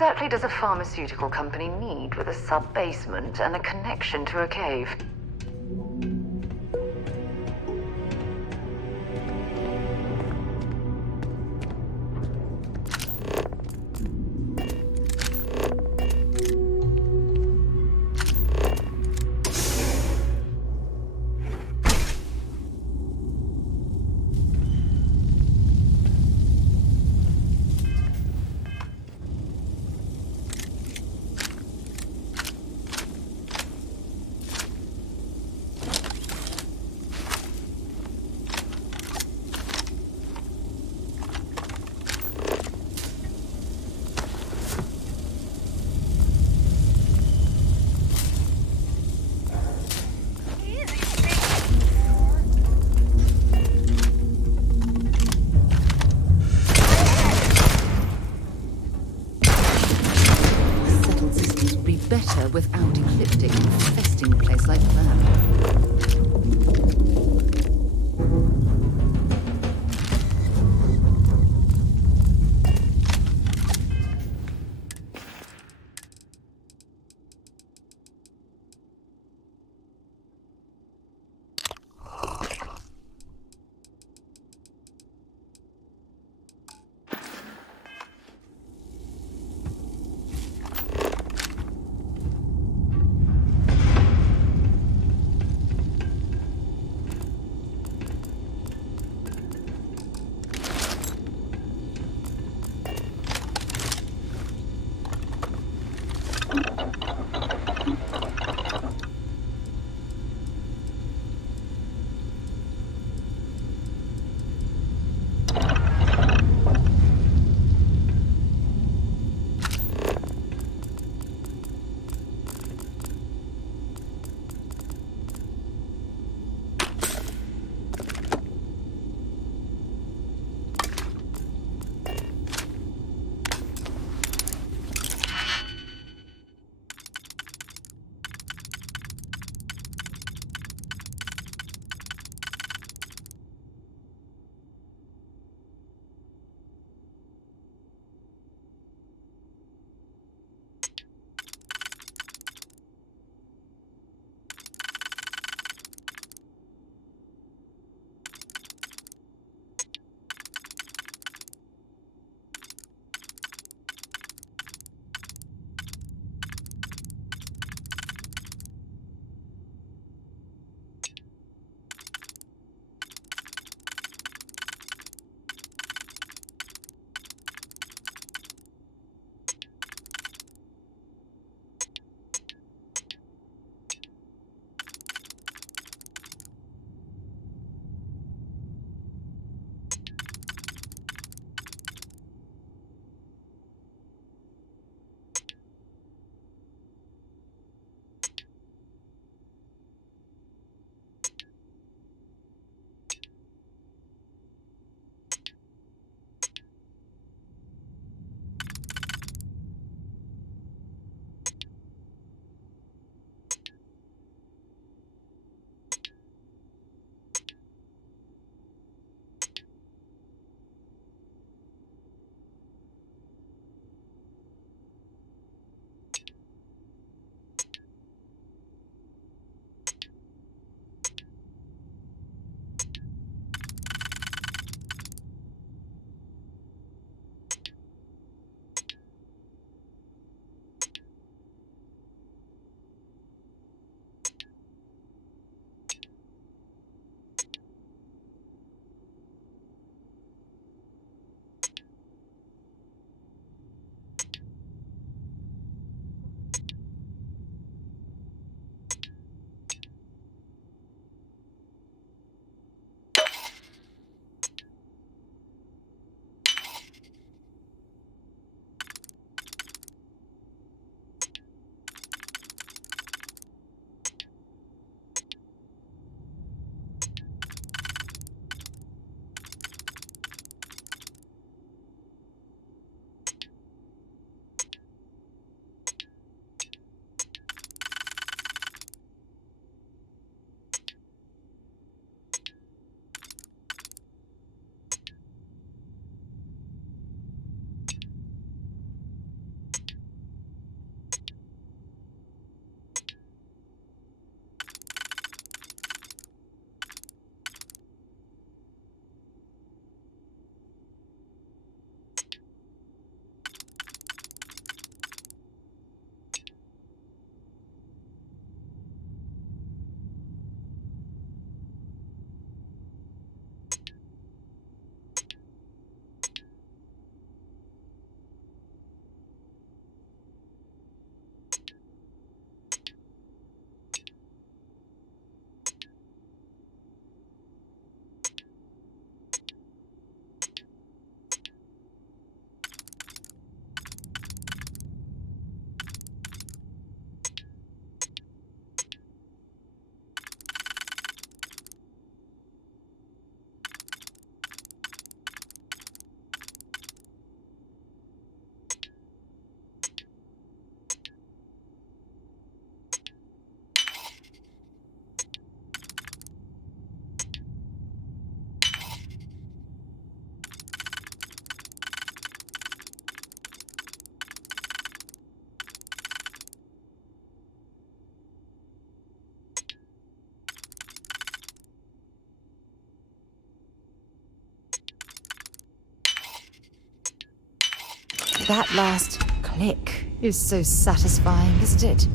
exactly does a pharmaceutical company need with a sub-basement and a connection to a cave? Better without ecliptic infesting a place like that. That last click is so satisfying, isn't it?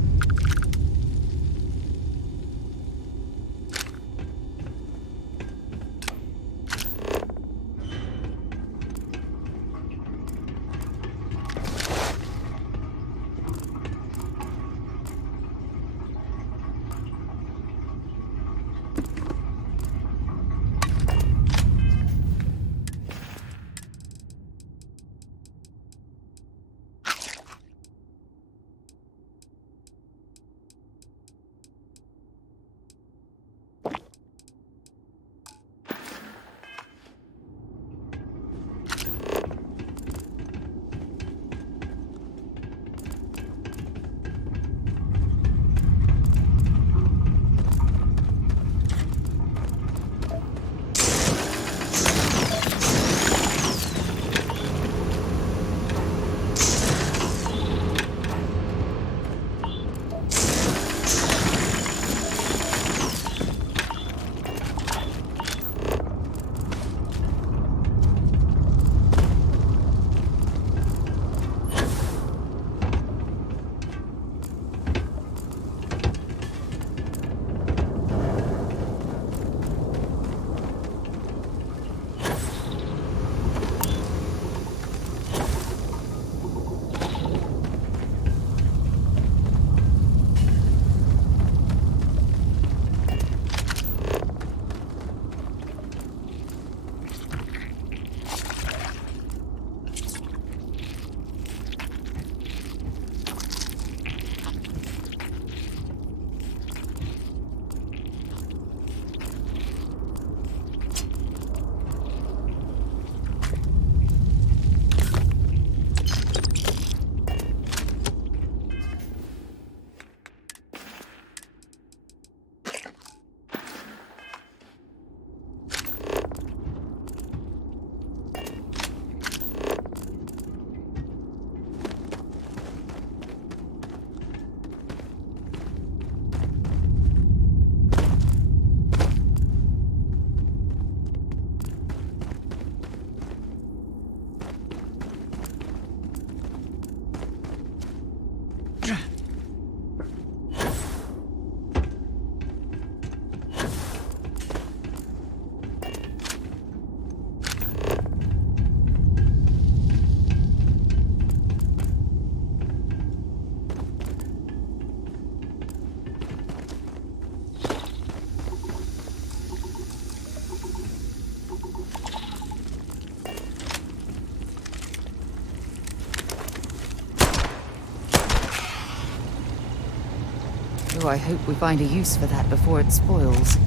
Oh, I hope we find a use for that before it spoils.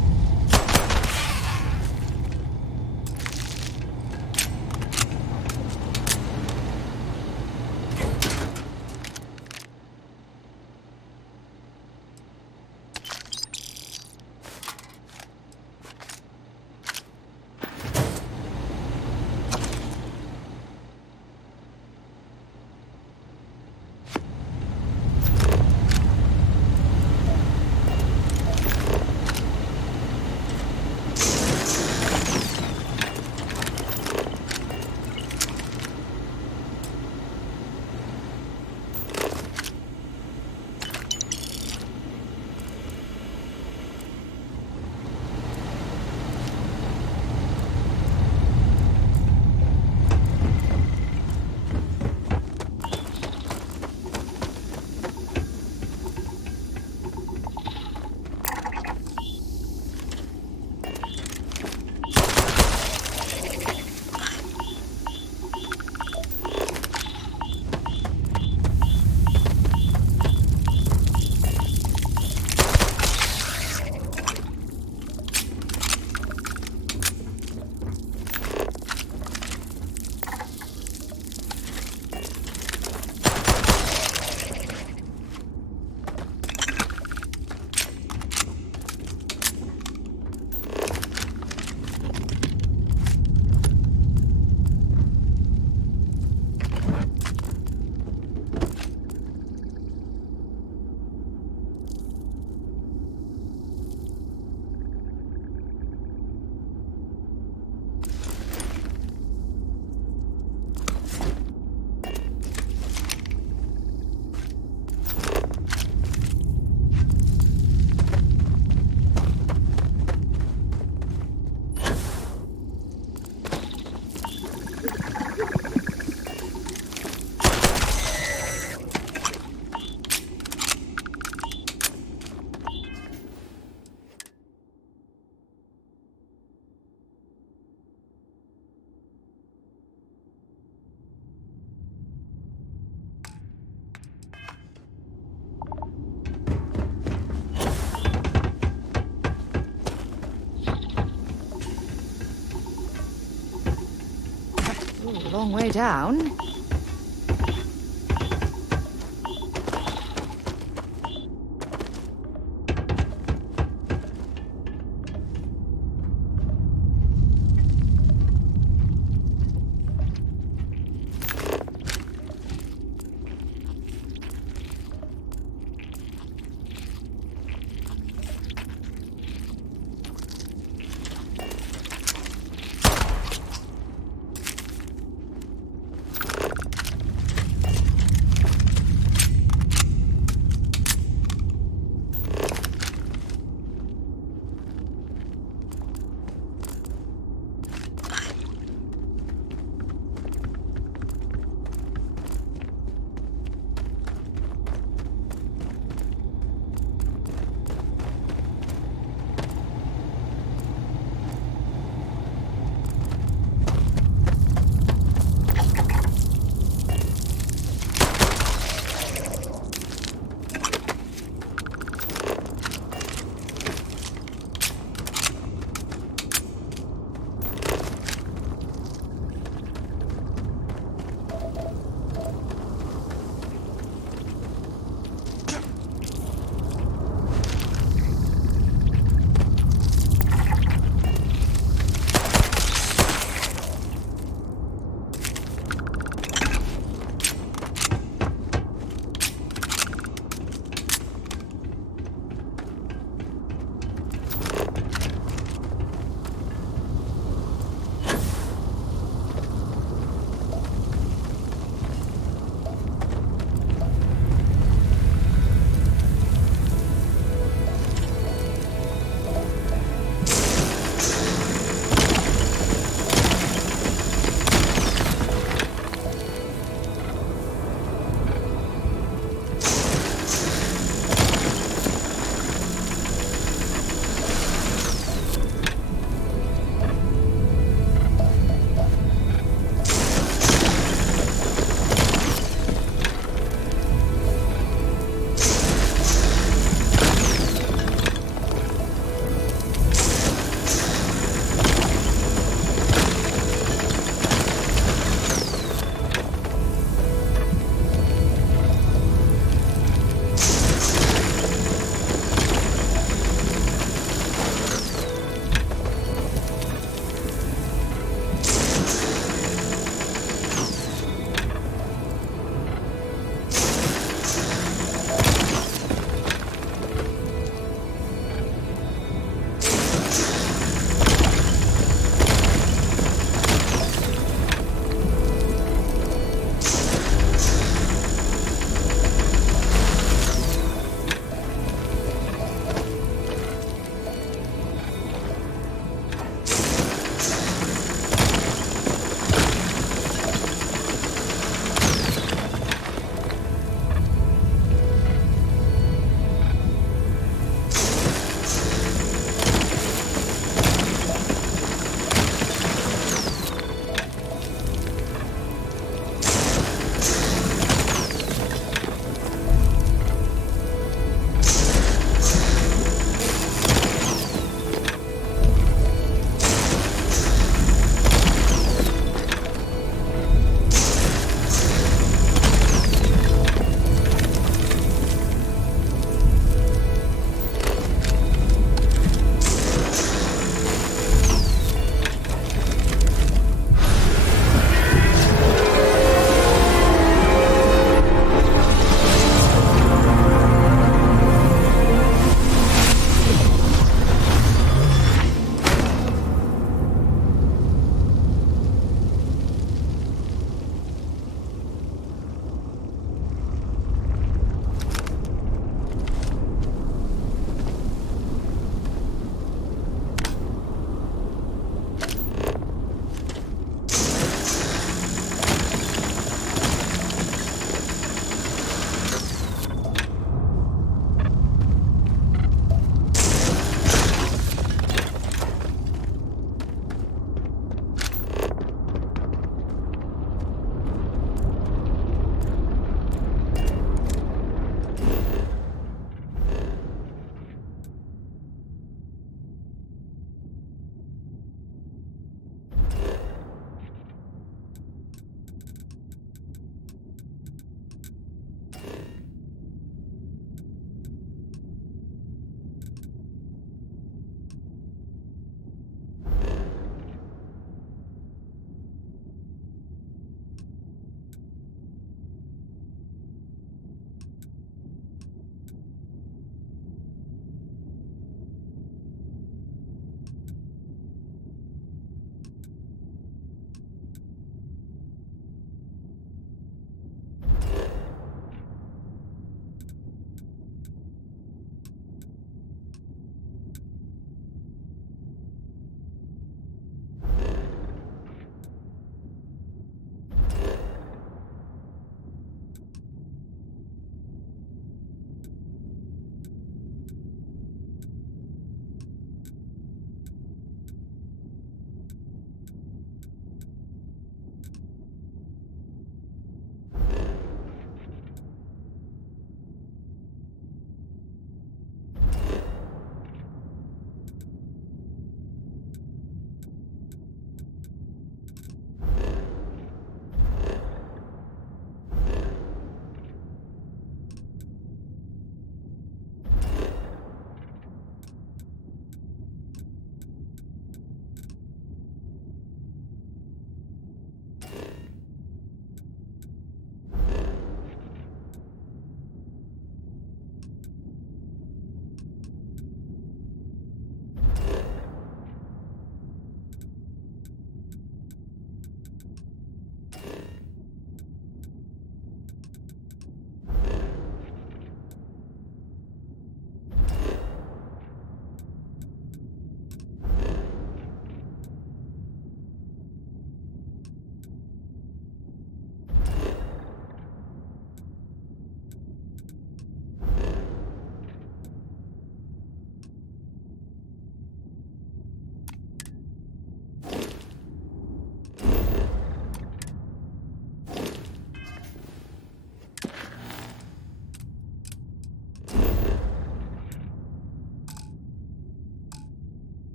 A long way down.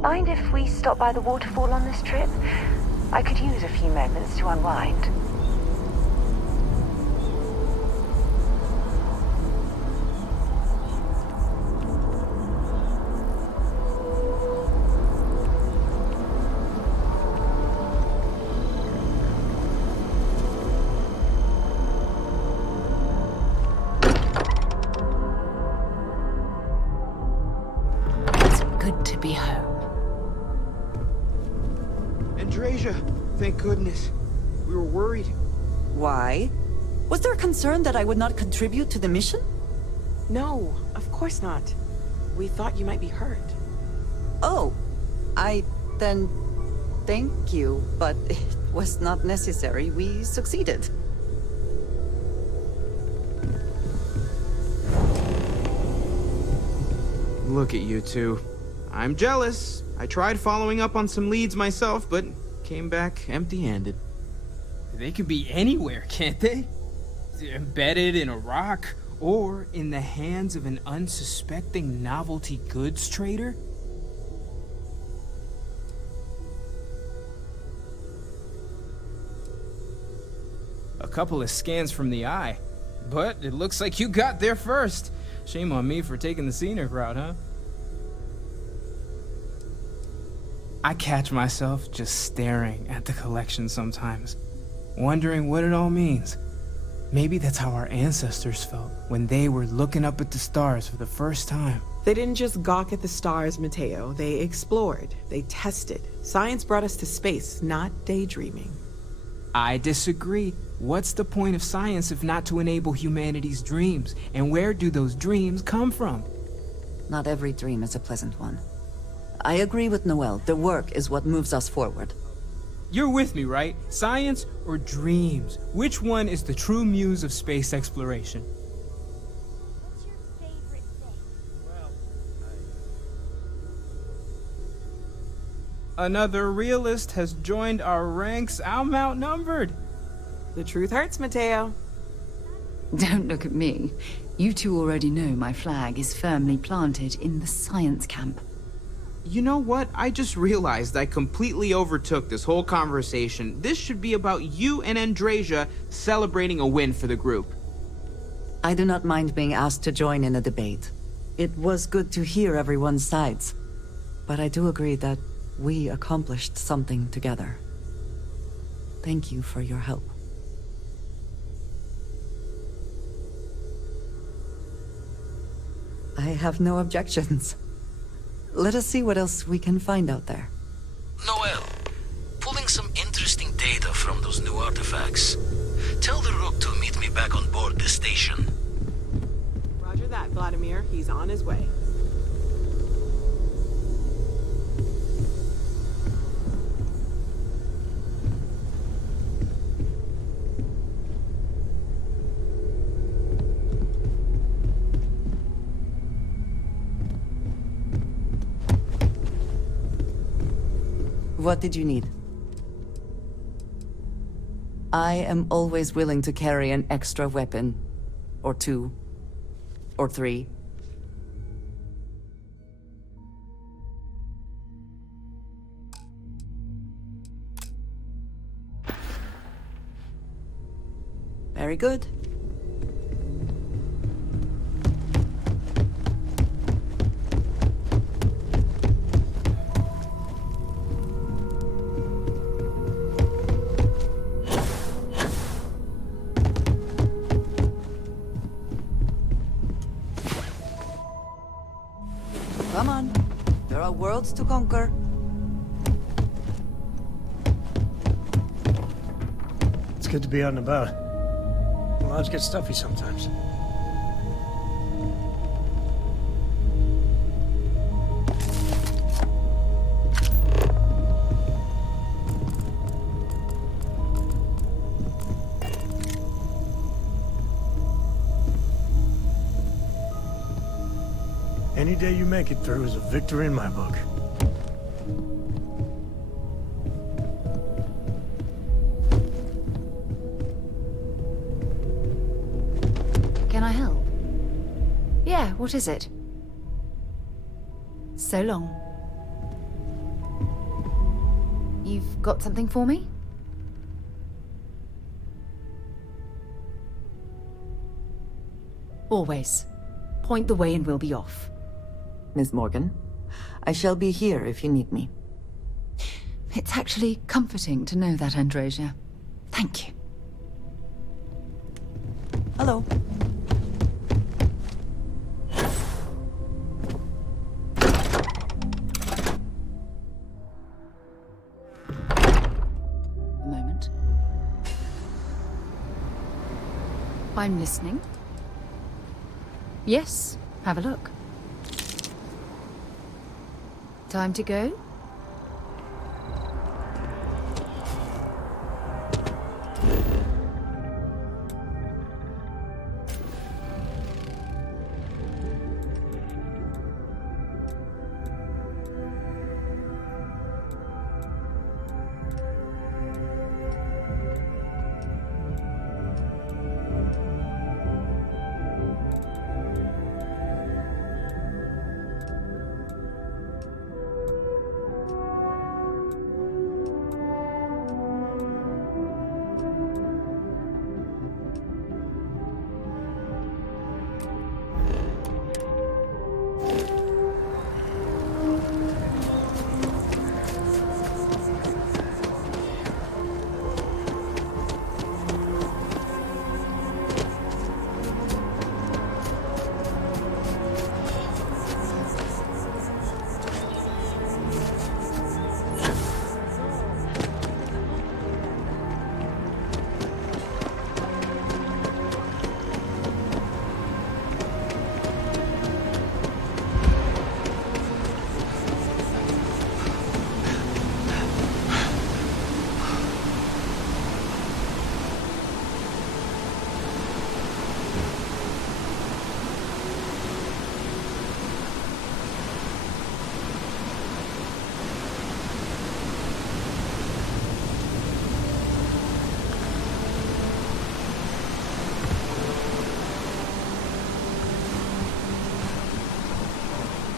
Mind if we stop by the waterfall on this trip? I could use a few moments to unwind. It's good to be home. Andrasia, thank goodness. We were worried. Why? Was there a concern that I would not contribute to the mission? No, of course not. We thought you might be hurt. Oh, then thank you, but it was not necessary. We succeeded. Look at you two. I'm jealous. I tried following up on some leads myself, but came back empty-handed. They can be anywhere, can't they? Embedded in a rock, or in the hands of an unsuspecting novelty goods trader? A couple of scans from the eye, but it looks like you got there first. Shame on me for taking the scenic route, huh? I catch myself just staring at the collection sometimes, wondering what it all means. Maybe that's how our ancestors felt when they were looking up at the stars for the first time. They didn't just gawk at the stars, Mateo. They explored. They tested. Science brought us to space, not daydreaming. I disagree. What's the point of science if not to enable humanity's dreams? And where do those dreams come from? Not every dream is a pleasant one. I agree with Noel. The work is what moves us forward. You're with me, right? Science or dreams? Which one is the true muse of space exploration? What's your favorite thing? Another realist has joined our ranks. I'm outnumbered. The truth hurts, Mateo. Don't look at me. You two already know my flag is firmly planted in the science camp. You know what? I just realized I completely overtook this whole conversation. This should be about you and Andrasia celebrating a win for the group. I do not mind being asked to join in a debate. It was good to hear everyone's sides. But I do agree that we accomplished something together. Thank you for your help. I have no objections. Let us see what else we can find out there. Noel, pulling some interesting data from those new artifacts. Tell the Rook to meet me back on board the station. Roger that, Vladimir. He's on his way. What did you need? I am always willing to carry an extra weapon. Or two. Or three. Very good. Come on. There are worlds to conquer. It's good to be out and about. Lives get stuffy sometimes. Any day you make it through is a victory in my book. Can I help? Yeah, what is it? So long. You've got something for me? Always. Point the way and we'll be off. Miss Morgan, I shall be here if you need me. It's actually comforting to know that, Androsia. Thank you. Hello. A moment. I'm listening. Yes, have a look. Time to go?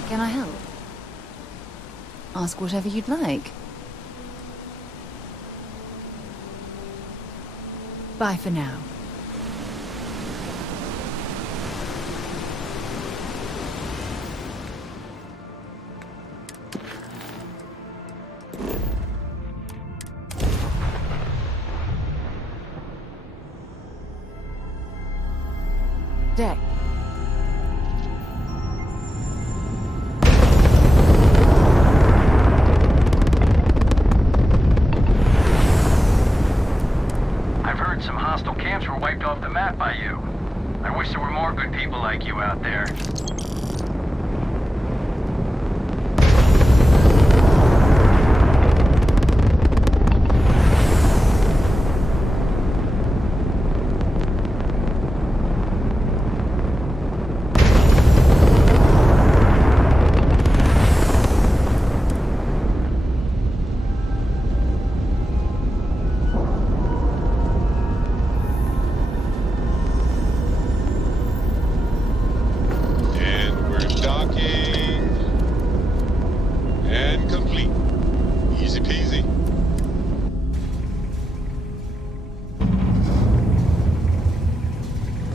Can I help? Ask whatever you'd like. Bye for now. Deck. Some hostile camps were wiped off the map by you. I wish there were more good people like you out there.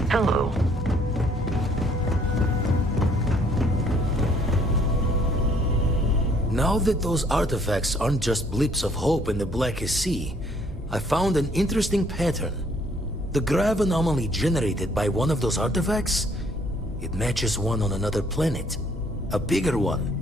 Hello. Now that those artifacts aren't just blips of hope in the Blackest Sea, I found an interesting pattern. The grav anomaly generated by one of those artifacts, it matches one on another planet. A bigger one.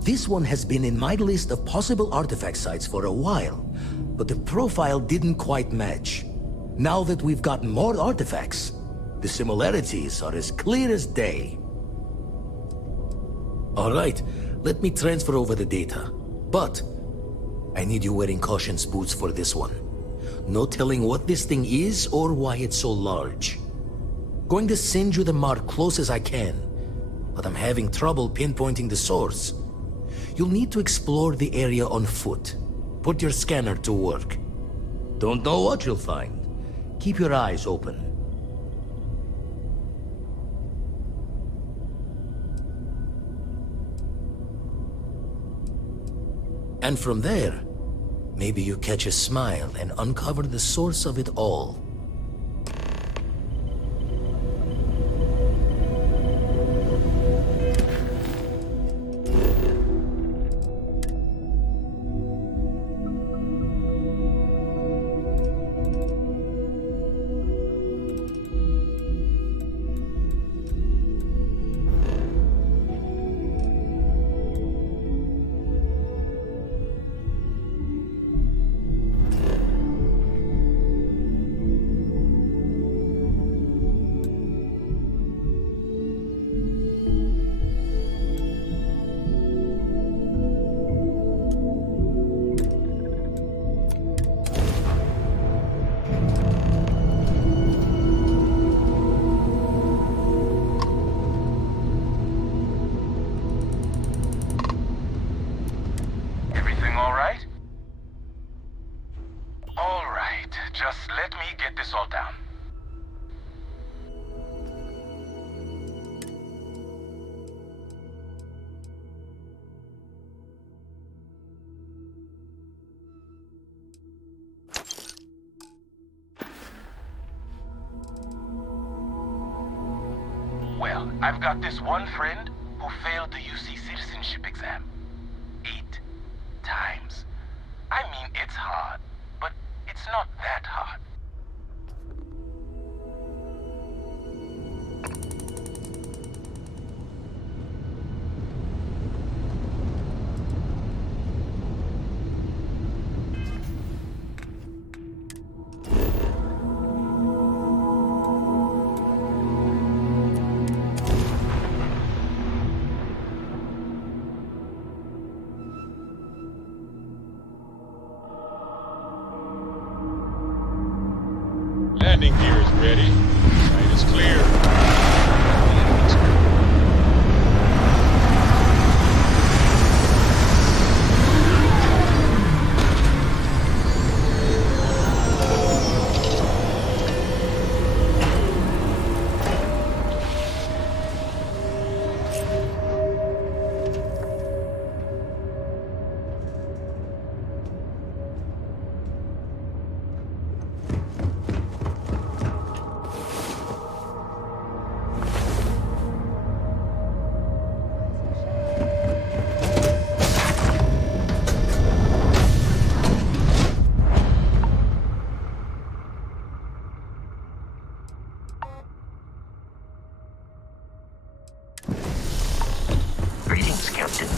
This one has been in my list of possible artifact sites for a while, but the profile didn't quite match. Now that we've got more artifacts, the similarities are as clear as day. Alright, let me transfer over the data. But I need you wearing caution's boots for this one. No telling what this thing is or why it's so large. Going to send you the mark close as I can, but I'm having trouble pinpointing the source. You'll need to explore the area on foot. Put your scanner to work. Don't know what you'll find. Keep your eyes open. And from there, maybe you catch a smile and uncover the source of it all. Everything all right? All right, just let me get this all down. Well, I've got this one friend who failed the UC citizenship exam. 8 times. I mean, it's hard, but it's not that hard. Landing gear is ready. Site is clear. Greetings, Captain.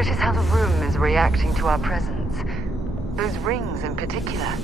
Notice how the room is reacting to our presence. Those rings in particular.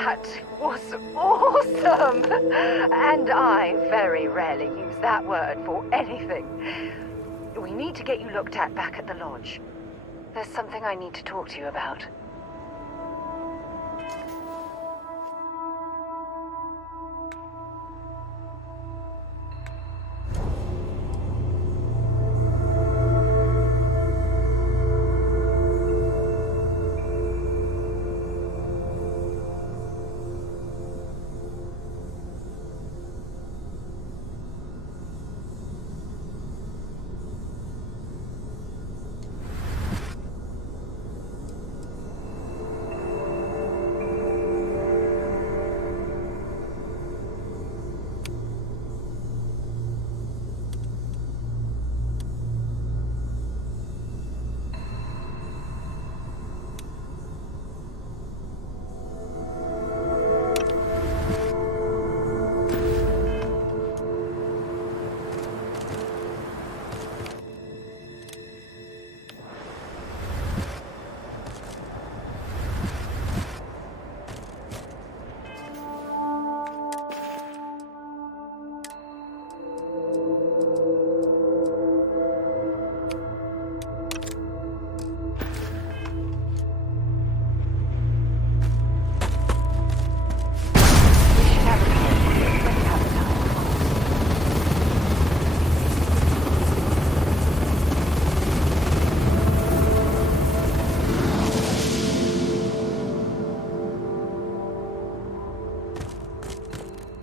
That was awesome! And I very rarely use that word for anything. We need to get you looked at back at the lodge. There's something I need to talk to you about.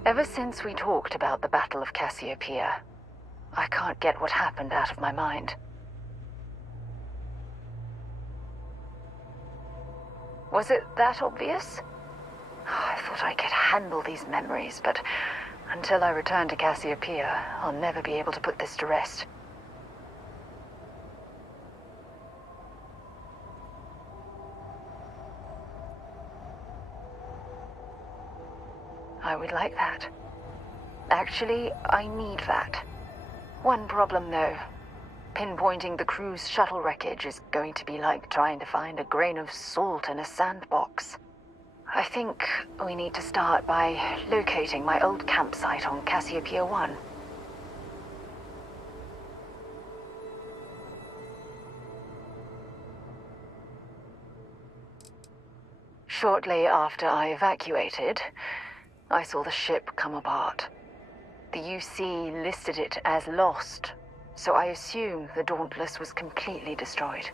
Ever since we talked about the Battle of Cassiopeia, I can't get what happened out of my mind. Was it that obvious? I thought I could handle these memories, but until I return to Cassiopeia, I'll never be able to put this to rest. I would like that. Actually, I need that. One problem, though. Pinpointing the crew's shuttle wreckage is going to be like trying to find a grain of salt in a sandbox. I think we need to start by locating my old campsite on Cassiopeia 1. Shortly after I evacuated, I saw the ship come apart. The UC listed it as lost, so I assume the Dauntless was completely destroyed.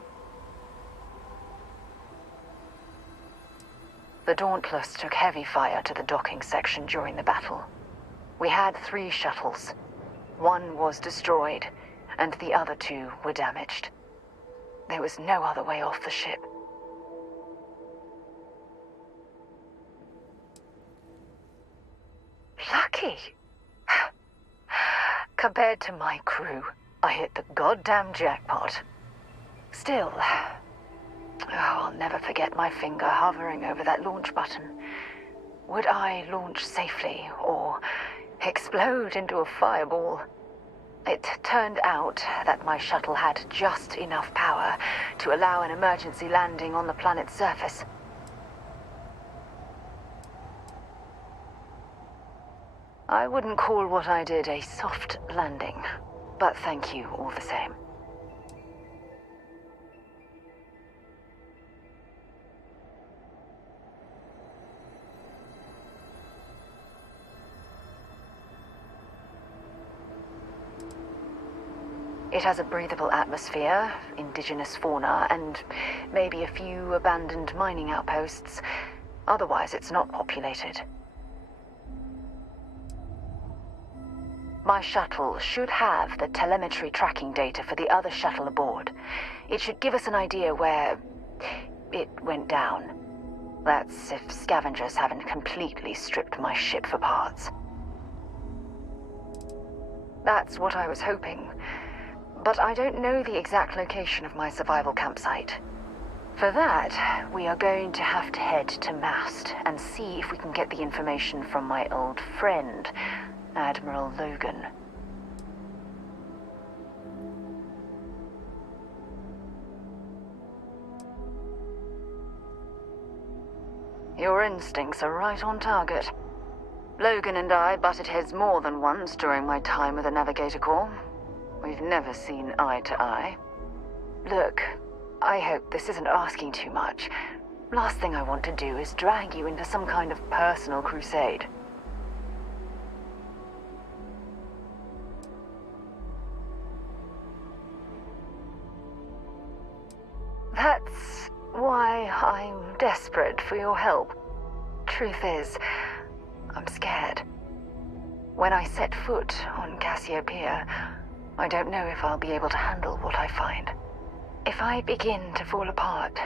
The Dauntless took heavy fire to the docking section during the battle. We had 3 shuttles. One was destroyed, and the other 2 were damaged. There was no other way off the ship. Lucky. Compared to my crew, I hit the goddamn jackpot. Still, I'll never forget my finger hovering over that launch button. Would I launch safely or explode into a fireball? It turned out that my shuttle had just enough power to allow an emergency landing on the planet's surface. I wouldn't call what I did a soft landing, but thank you all the same. It has a breathable atmosphere, indigenous fauna, and maybe a few abandoned mining outposts. Otherwise, it's not populated. My shuttle should have the telemetry tracking data for the other shuttle aboard. It should give us an idea where it went down. That's if scavengers haven't completely stripped my ship for parts. That's what I was hoping. But I don't know the exact location of my survival campsite. For that, we are going to have to head to Mast and see if we can get the information from my old friend, Admiral Logan. Your instincts are right on target. Logan and I butted heads more than once during my time with the Navigator Corps. We've never seen eye to eye. Look, I hope this isn't asking too much. Last thing I want to do is drag you into some kind of personal crusade. That's why I'm desperate for your help. Truth is, I'm scared. When I set foot on Cassiopeia, I don't know if I'll be able to handle what I find. If I begin to fall apart,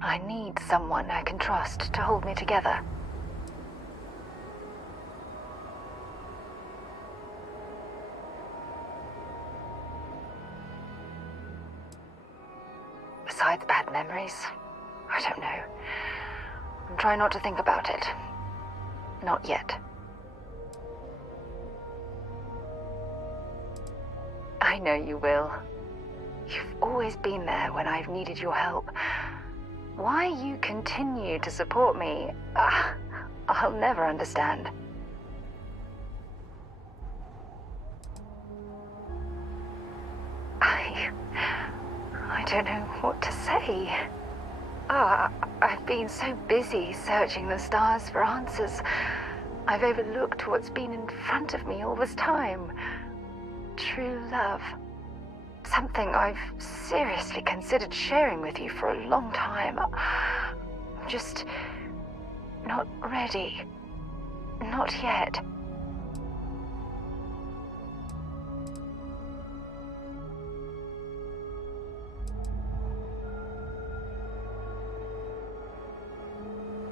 I need someone I can trust to hold me together. Besides bad memories, I don't know. I'm trying not to think about it. Not yet. I know you will. You've always been there when I've needed your help. Why you continue to support me, I'll never understand. I don't know what to say. I've been so busy searching the stars for answers. I've overlooked what's been in front of me all this time. True love. Something I've seriously considered sharing with you for a long time. I'm just not ready. Not yet.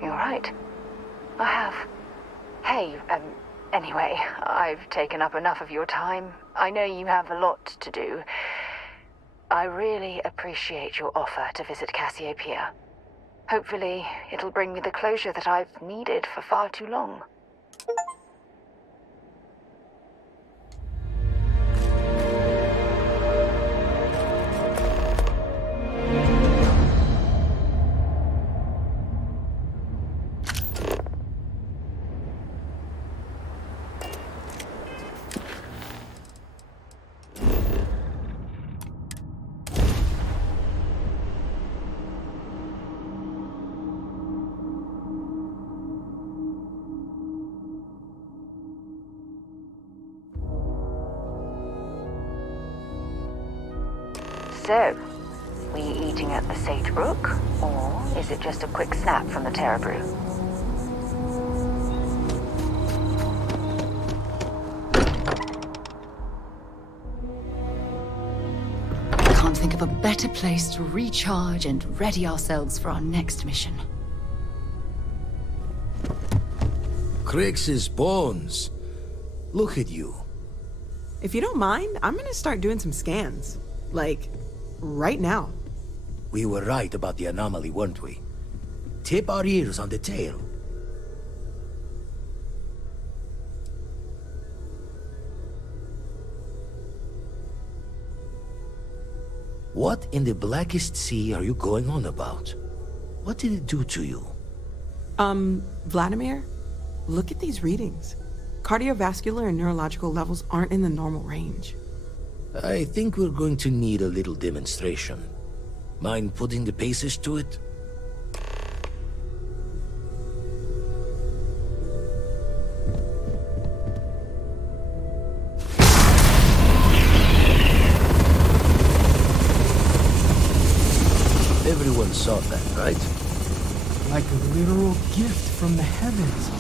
You're right. I have. Hey, anyway, I've taken up enough of your time. I know you have a lot to do. I really appreciate your offer to visit Cassiopeia. Hopefully, it'll bring me the closure that I've needed for far too long. So, we eating at the Sage Brook, or is it just a quick snap from the Terra Brew? I can't think of a better place to recharge and ready ourselves for our next mission. Crix's bones. Look at you. If you don't mind, I'm gonna start doing some scans. Like, right now. We were right about the anomaly, weren't we? Tip our ears on the tail. What in the Blackest Sea are you going on about? What did it do to you? Vladimir, look at these readings. Cardiovascular and neurological levels aren't in the normal range. I think we're going to need a little demonstration. Mind putting the paces to it? Everyone saw that, right? Like a literal gift from the heavens.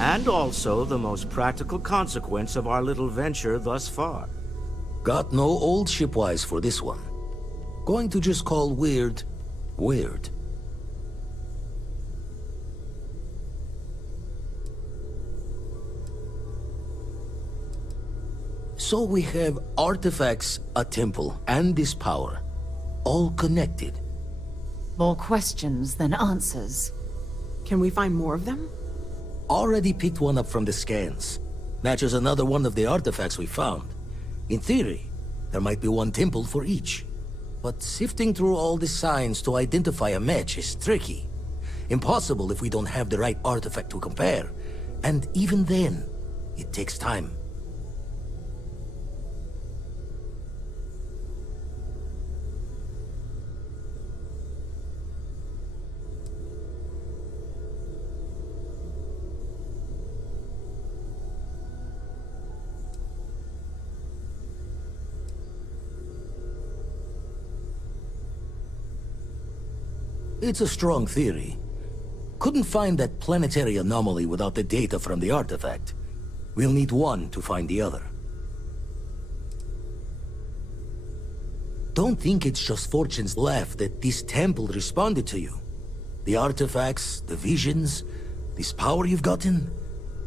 And also the most practical consequence of our little venture thus far. Got no old shipwise for this one. Going to just call weird, weird. So we have artifacts, a temple, and this power. All connected. More questions than answers. Can we find more of them? Already picked one up from the scans. Matches another one of the artifacts we found. In theory, there might be one temple for each. But sifting through all the signs to identify a match is tricky. Impossible if we don't have the right artifact to compare. And even then, it takes time. It's a strong theory. Couldn't find that planetary anomaly without the data from the artifact. We'll need one to find the other. Don't think it's just Fortune's laugh that this temple responded to you. The artifacts, the visions, this power you've gotten,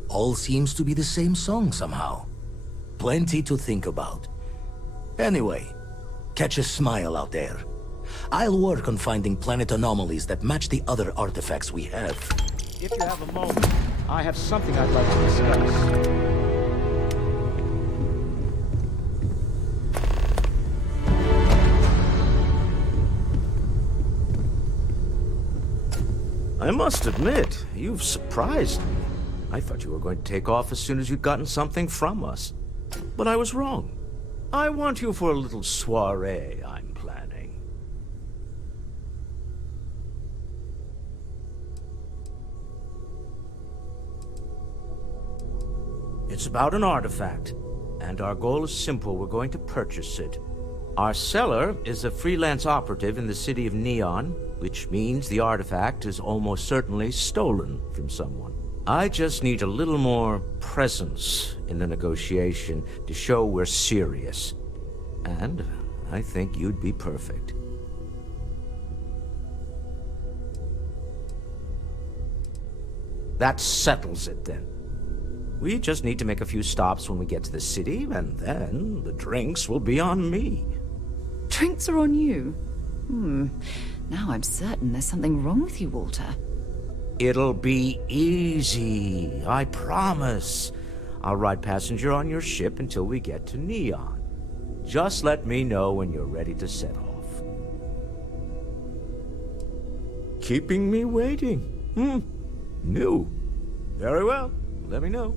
all seems to be the same song somehow. Plenty to think about. Anyway, catch a smile out there. I'll work on finding planet anomalies that match the other artifacts we have. If you have a moment, I have something I'd like to discuss. I must admit, you've surprised me. I thought you were going to take off as soon as you'd gotten something from us. But I was wrong. I want you for a little soiree I'm planning. It's about an artifact, and our goal is simple. We're going to purchase it. Our seller is a freelance operative in the city of Neon, which means the artifact is almost certainly stolen from someone. I just need a little more presence in the negotiation to show we're serious. And I think you'd be perfect. That settles it then. We just need to make a few stops when we get to the city, and then the drinks will be on me. Drinks are on you? Now I'm certain there's something wrong with you, Walter. It'll be easy, I promise. I'll ride passenger on your ship until we get to Neon. Just let me know when you're ready to set off. Keeping me waiting? New. Very well. Let me know.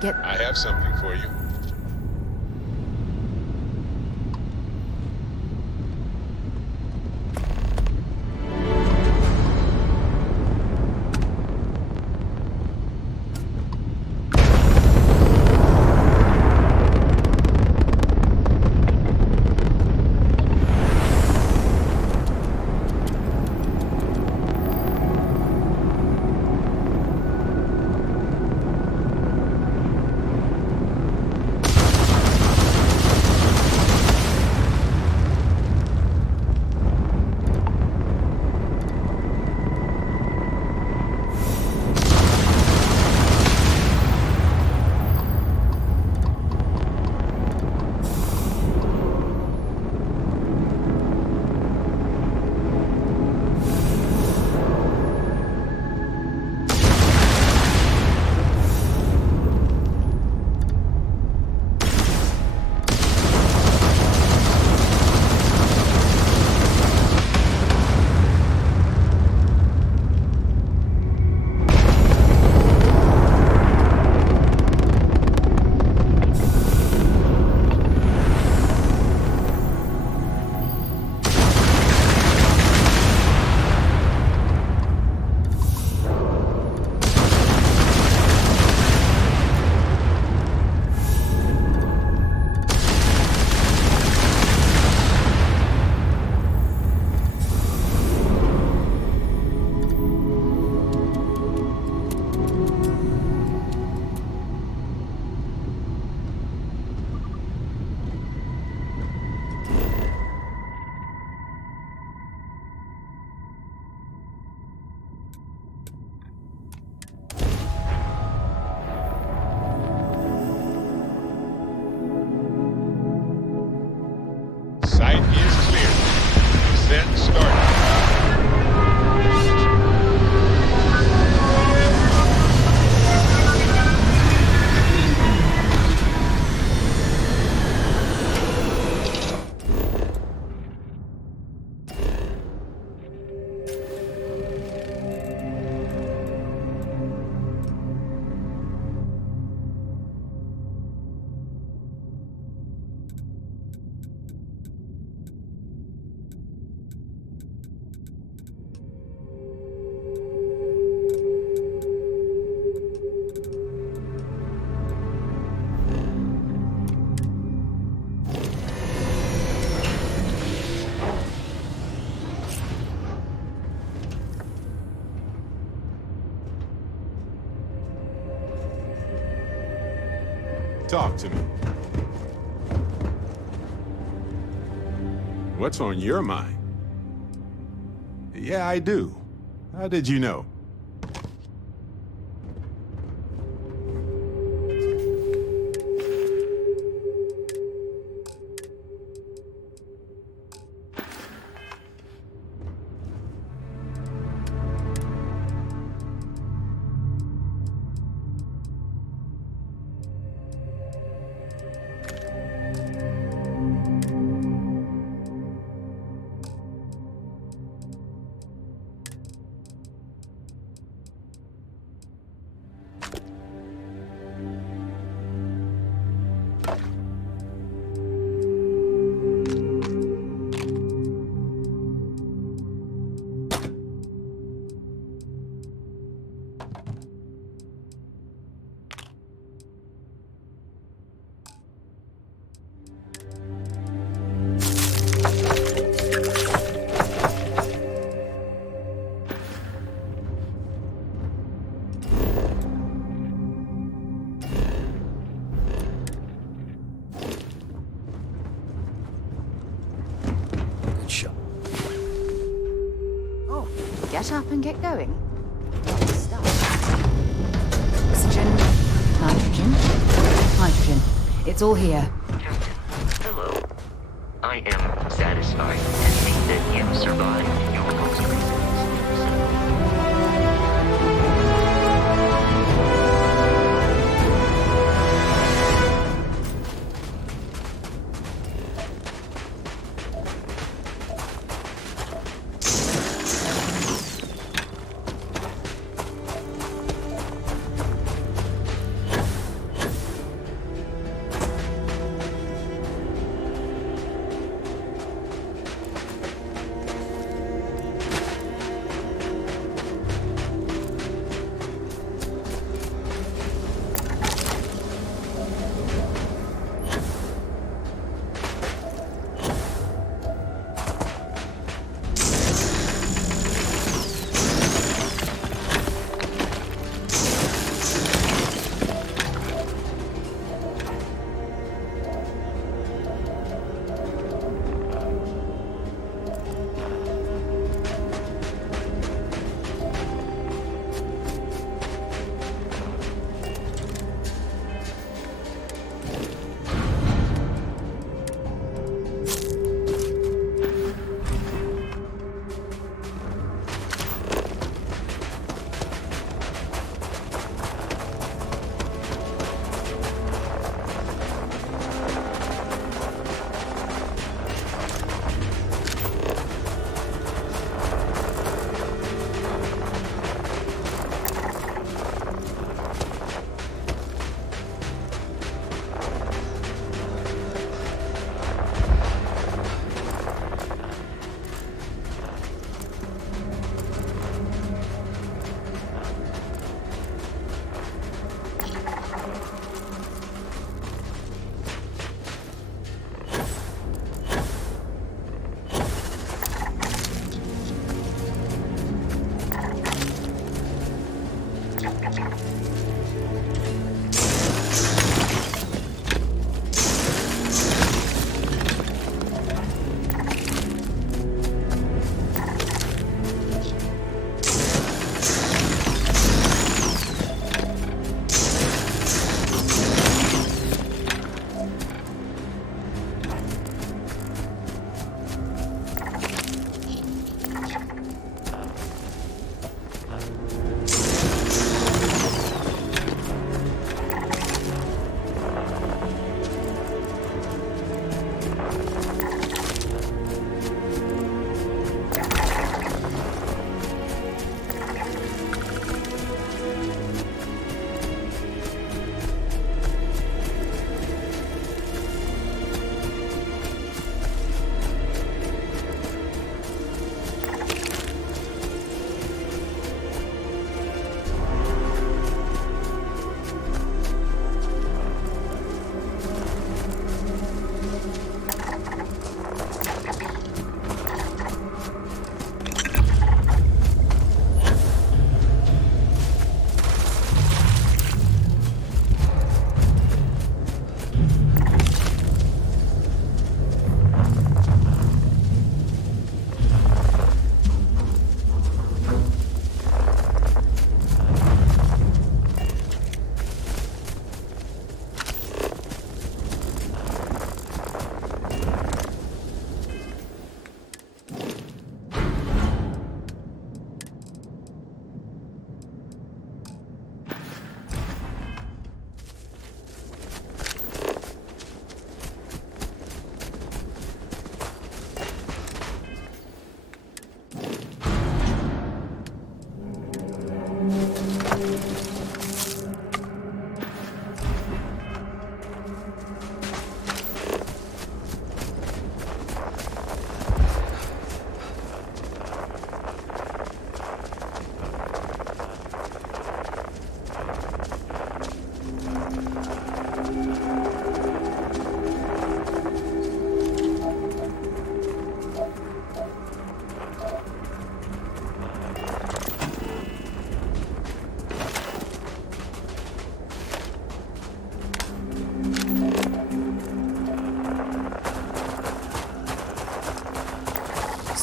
I have something for you. Talk to me. What's on your mind? Yeah, I do. How did you know? Get up and get going. Start. Oxygen, nitrogen, hydrogen. It's all here. Hello. I am satisfied to see that you survived your most recent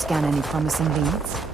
scan any promising leads?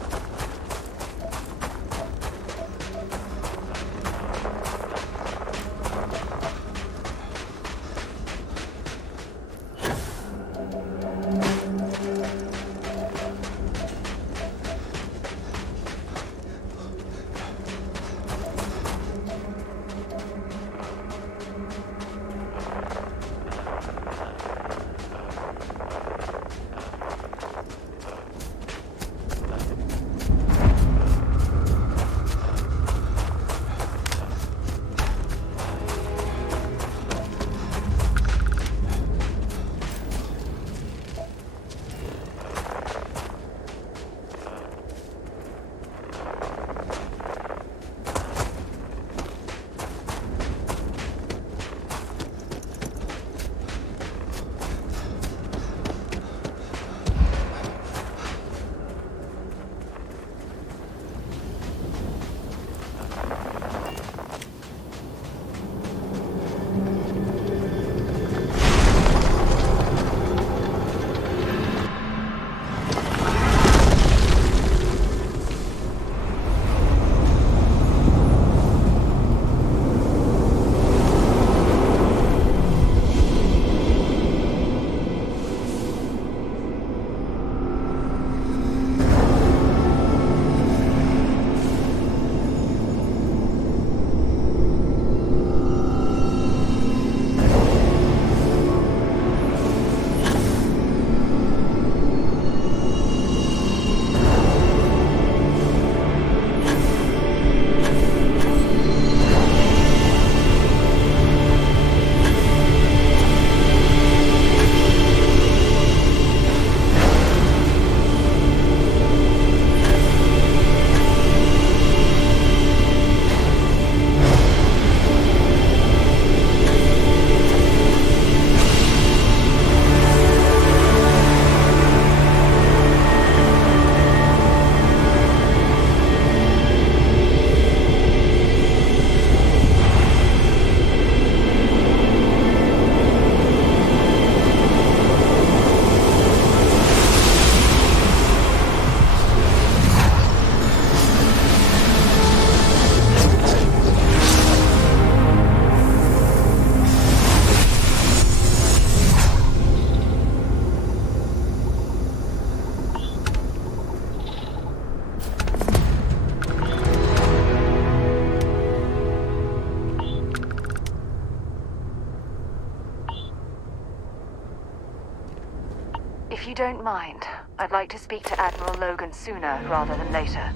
If you don't mind, I'd like to speak to Admiral Logan sooner rather than later.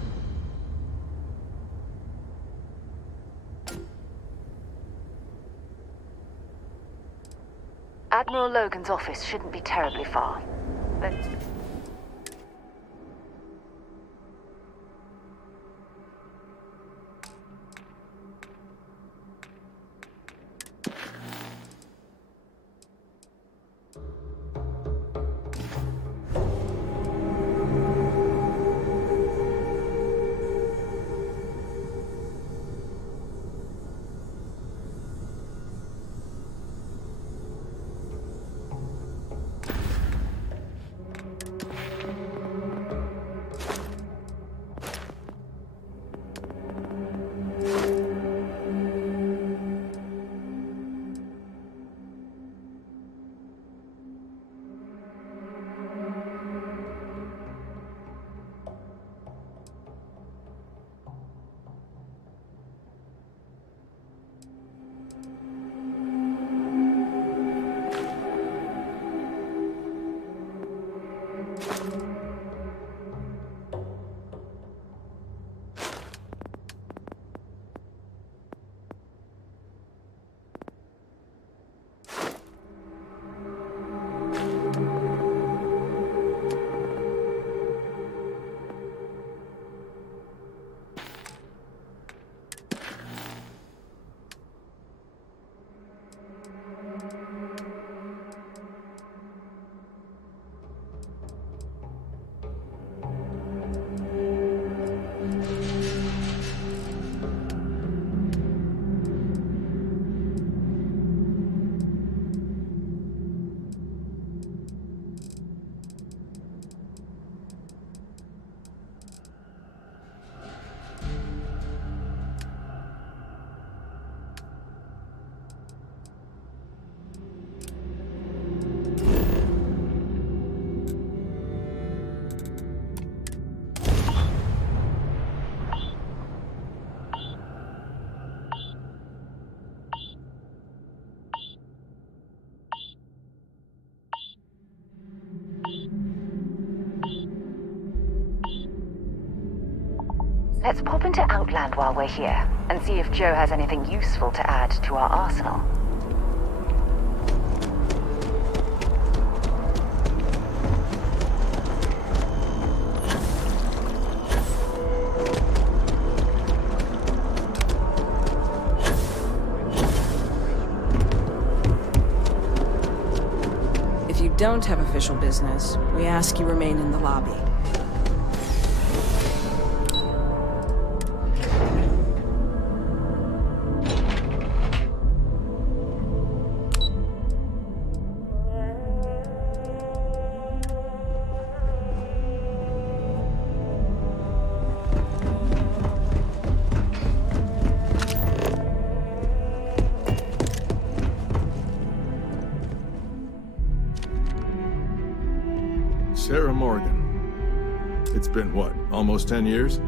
Admiral Logan's office shouldn't be terribly far. But Let's pop into Outland while we're here, and see if Joe has anything useful to add to our arsenal. If you don't have official business, we ask you remain in the lobby. Sarah Morgan. It's been what, almost 10 years?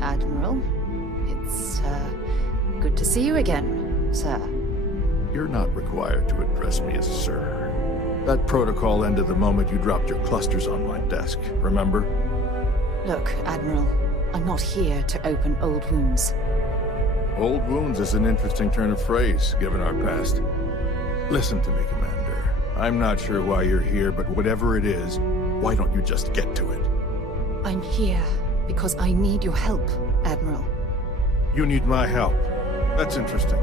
Admiral, it's, good to see you again, sir. You're not required to address me as sir. That protocol ended the moment you dropped your clusters on my desk, remember? Look, Admiral, I'm not here to open old wounds. Old wounds is an interesting turn of phrase, given our past. Listen to me, Commander. I'm not sure why you're here, but whatever it is, why don't you just get to it? I'm here because I need your help, Admiral. You need my help. That's interesting.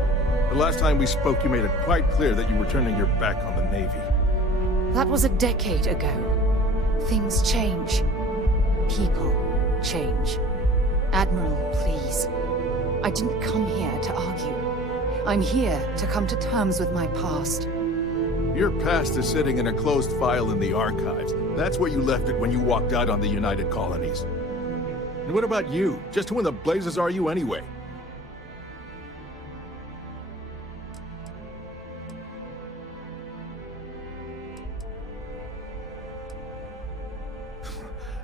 The last time we spoke, you made it quite clear that you were turning your back on the Navy. That was a decade ago. Things change. People change. Admiral, please. I didn't come here to argue. I'm here to come to terms with my past. Your past is sitting in a closed file in the archives. That's where you left it when you walked out on the United Colonies. And what about you? Just who in the blazes are you anyway?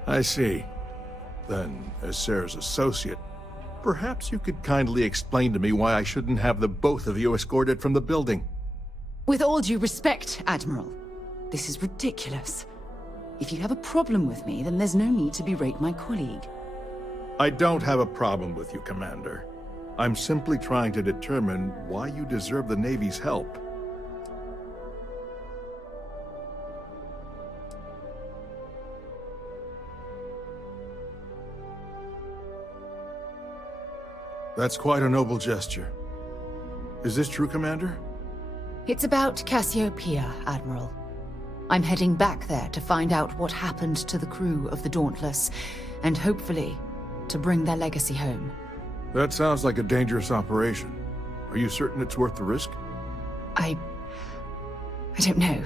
I see. Then, as Sarah's associate, perhaps you could kindly explain to me why I shouldn't have the both of you escorted from the building. With all due respect, Admiral, this is ridiculous. If you have a problem with me, then there's no need to berate my colleague. I don't have a problem with you, Commander. I'm simply trying to determine why you deserve the Navy's help. That's quite a noble gesture. Is this true, Commander? It's about Cassiopeia, Admiral. I'm heading back there to find out what happened to the crew of the Dauntless, and hopefully, to bring their legacy home. That sounds like a dangerous operation. Are you certain it's worth the risk? I don't know.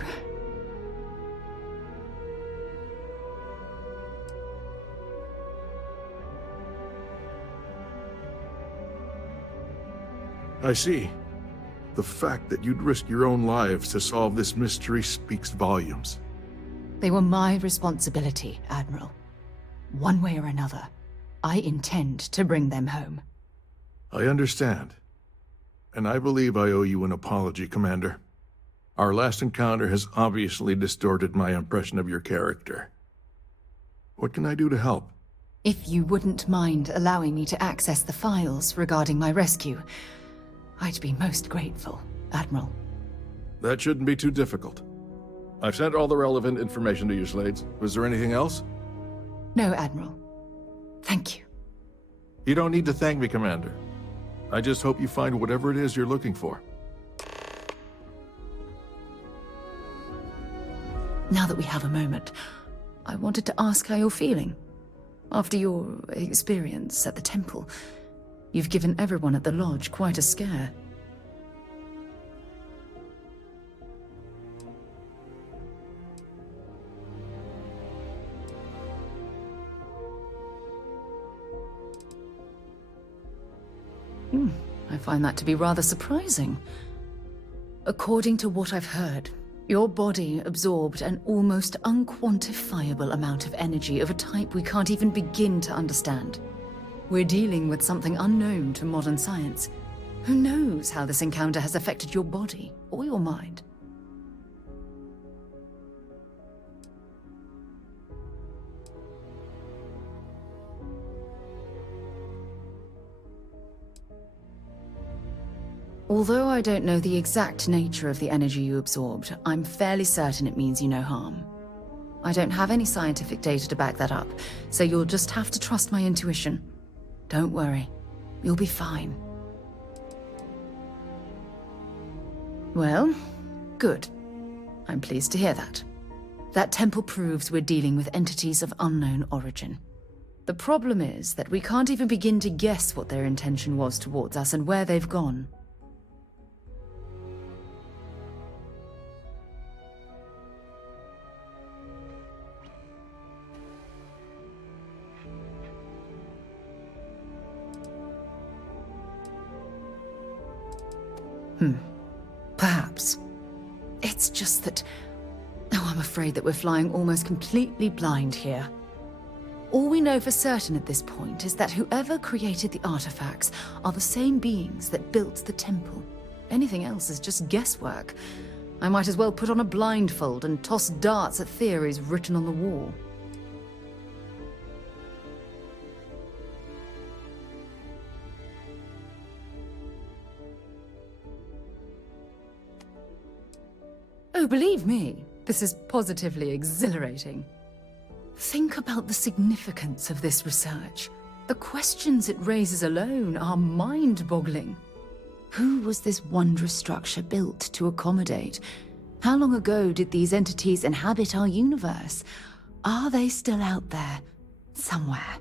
I see. The fact that you'd risk your own lives to solve this mystery speaks volumes. They were my responsibility, Admiral. One way or another, I intend to bring them home. I understand. And I believe I owe you an apology, Commander. Our last encounter has obviously distorted my impression of your character. What can I do to help? If you wouldn't mind allowing me to access the files regarding my rescue, I'd be most grateful, Admiral. That shouldn't be too difficult. I've sent all the relevant information to you, Slades. Was there anything else? No, Admiral. Thank you. You don't need to thank me, Commander. I just hope you find whatever it is you're looking for. Now that we have a moment, I wanted to ask how you're feeling. After your experience at the temple, you've given everyone at the lodge quite a scare. I find that to be rather surprising. According to what I've heard, your body absorbed an almost unquantifiable amount of energy of a type we can't even begin to understand. We're dealing with something unknown to modern science. Who knows how this encounter has affected your body or your mind? Although I don't know the exact nature of the energy you absorbed, I'm fairly certain it means you no harm. I don't have any scientific data to back that up, so you'll just have to trust my intuition. Don't worry, you'll be fine. Well, good. I'm pleased to hear that. That temple proves we're dealing with entities of unknown origin. The problem is that we can't even begin to guess what their intention was towards us and where they've gone. Perhaps. It's just that... Oh, I'm afraid that we're flying almost completely blind here. All we know for certain at this point is that whoever created the artifacts are the same beings that built the temple. Anything else is just guesswork. I might as well put on a blindfold and toss darts at theories written on the wall. Oh, believe me, this is positively exhilarating. Think about the significance of this research. The questions it raises alone are mind-boggling. Who was this wondrous structure built to accommodate? How long ago did these entities inhabit our universe? Are they still out there, somewhere?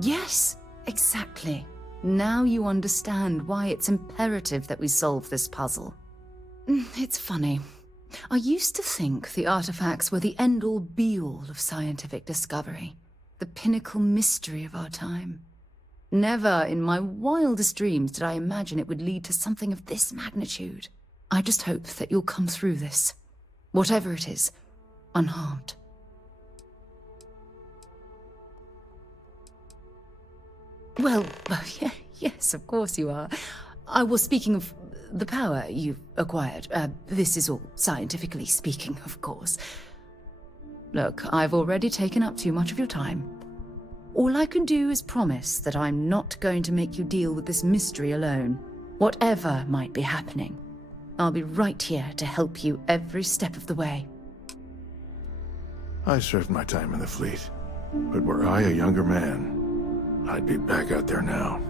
Yes, exactly. Now you understand why it's imperative that we solve this puzzle. It's funny. I used to think the artifacts were the end-all be-all of scientific discovery, the pinnacle mystery of our time. Never in my wildest dreams did I imagine it would lead to something of this magnitude. I just hope that you'll come through this, whatever it is, unharmed. Well, yeah, yes, of course you are. I was speaking of the power you've acquired. This is all scientifically speaking, of course. Look, I've already taken up too much of your time. All I can do is promise that I'm not going to make you deal with this mystery alone. Whatever might be happening, I'll be right here to help you every step of the way. I served my time in the fleet, but were I a younger man, I'd be back out there now.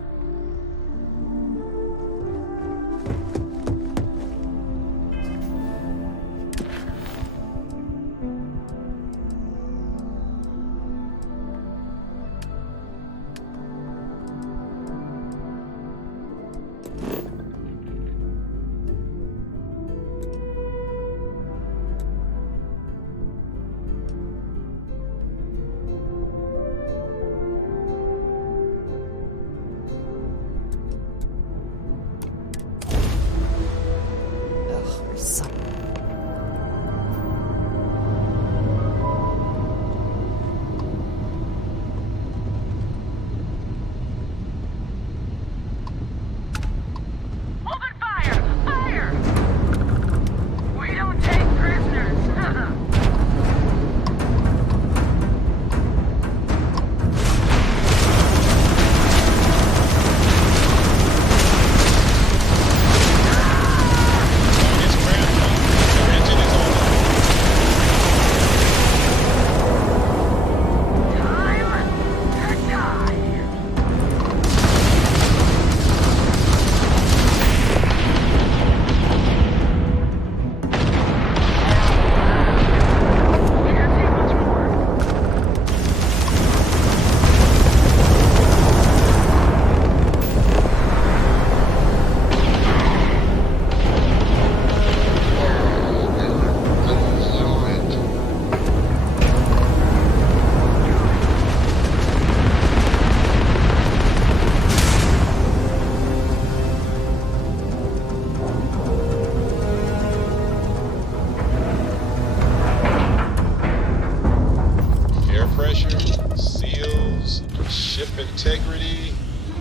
Integrity,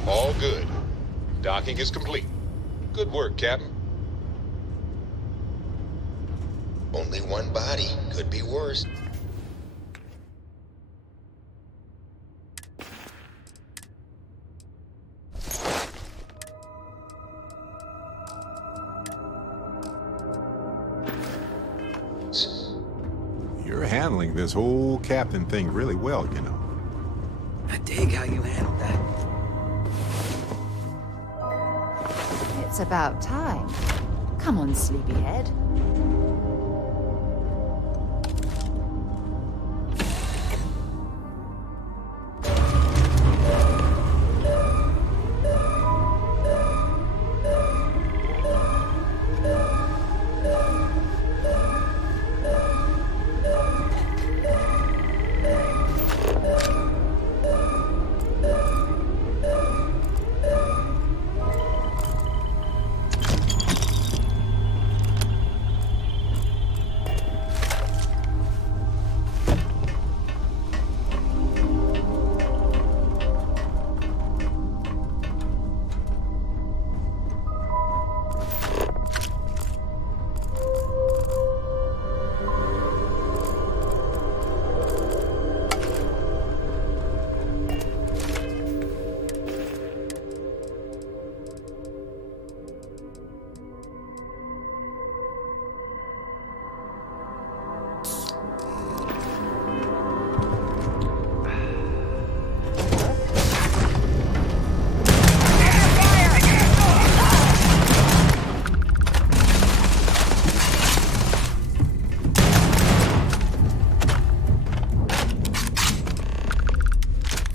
all good. Docking is complete. Good work, Captain. Only one body. Could be worse. You're handling this whole captain thing really well, you know. I dig how you handled that. It's about time. Come on, sleepyhead.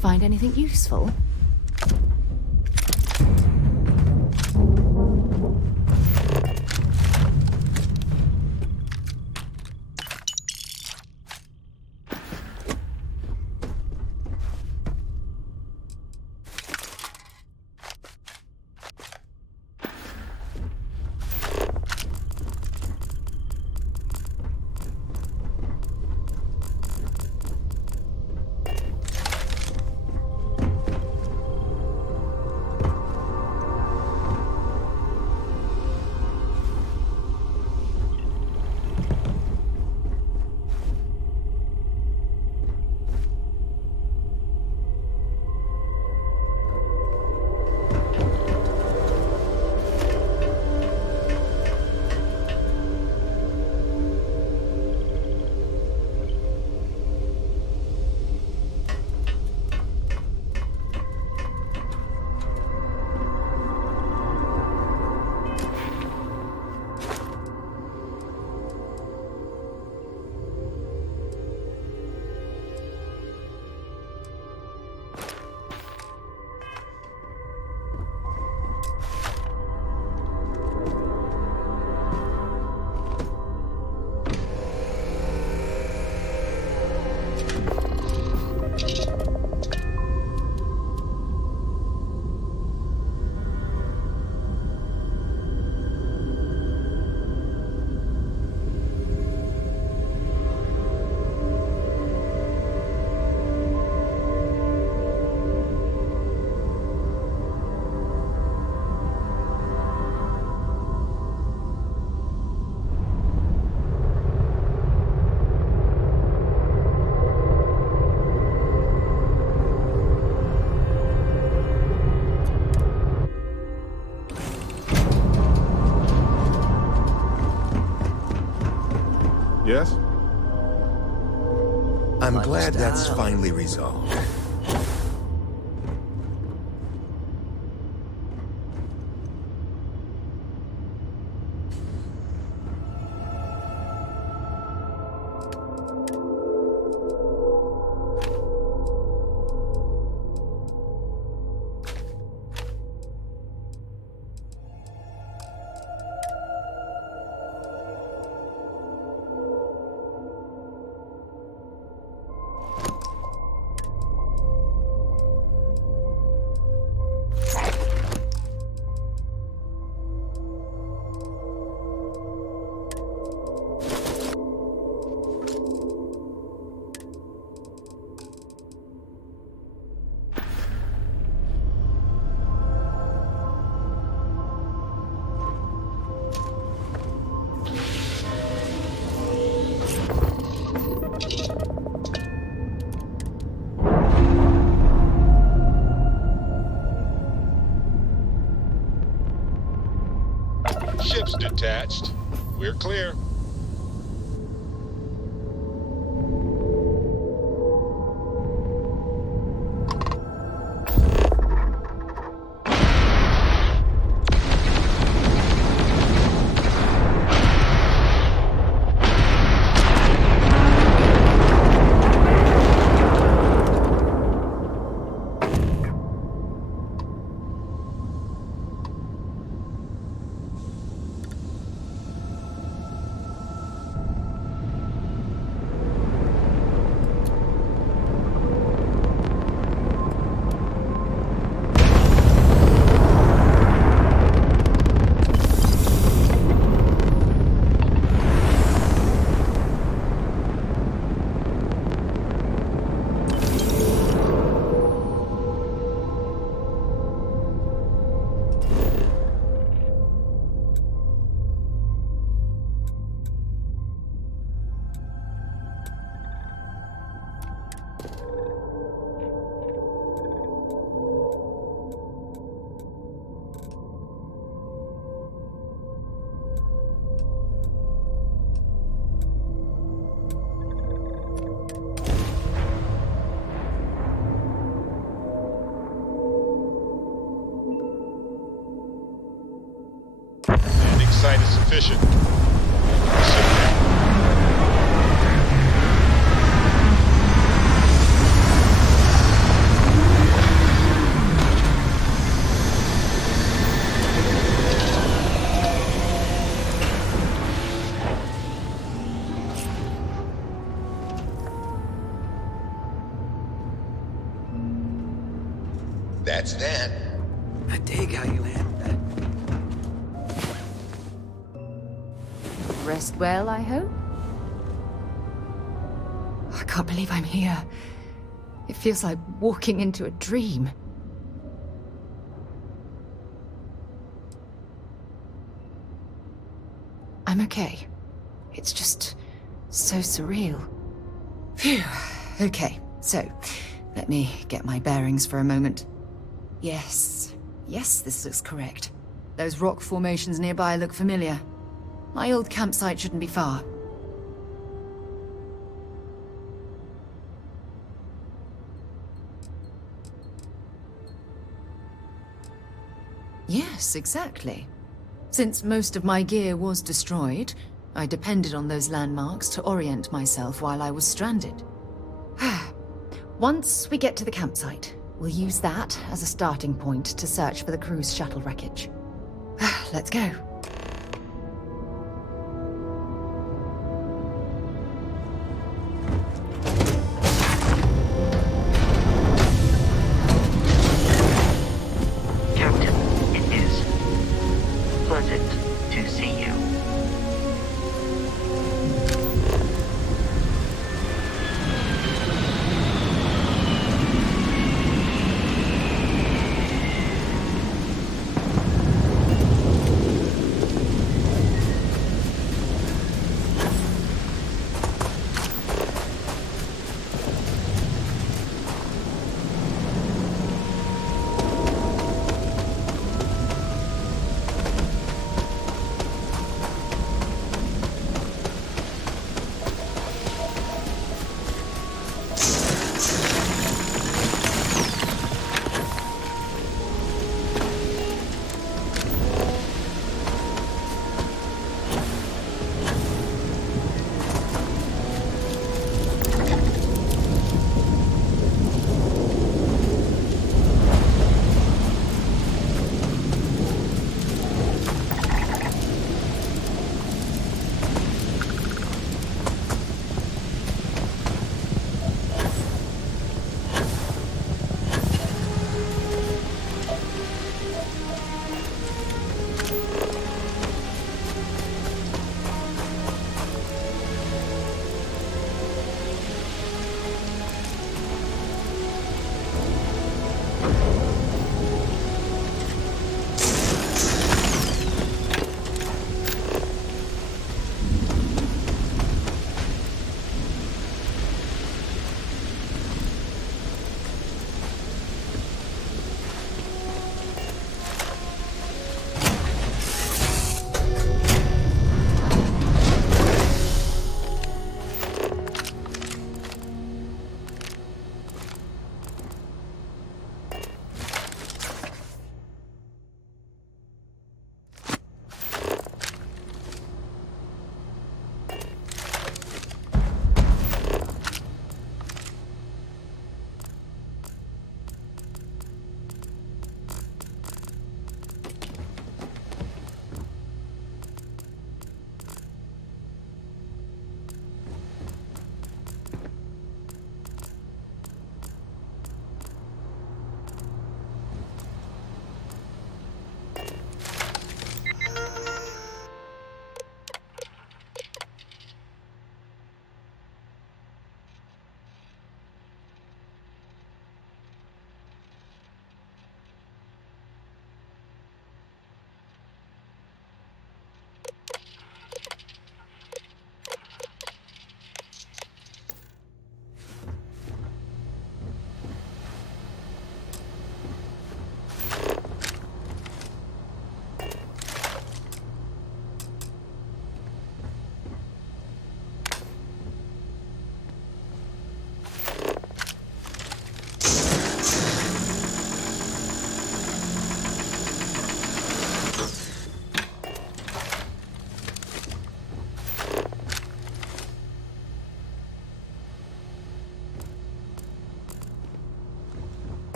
Find anything useful? Yes? I'm glad that's finally resolved. dispatched. We're clear. Landing site is sufficient. Sit down. That's that. I dig how you handled that. Rest well, I hope? I can't believe I'm here. It feels like walking into a dream. I'm okay. It's just so surreal. Phew. Okay, so let me get my bearings for a moment. Yes, this looks correct. Those rock formations nearby look familiar. My old campsite shouldn't be far. Yes, exactly. Since most of my gear was destroyed, I depended on those landmarks to orient myself while I was stranded. Once we get to the campsite, we'll use that as a starting point to search for the cruise shuttle wreckage. Let's go. Captain, it is pleasant to see you.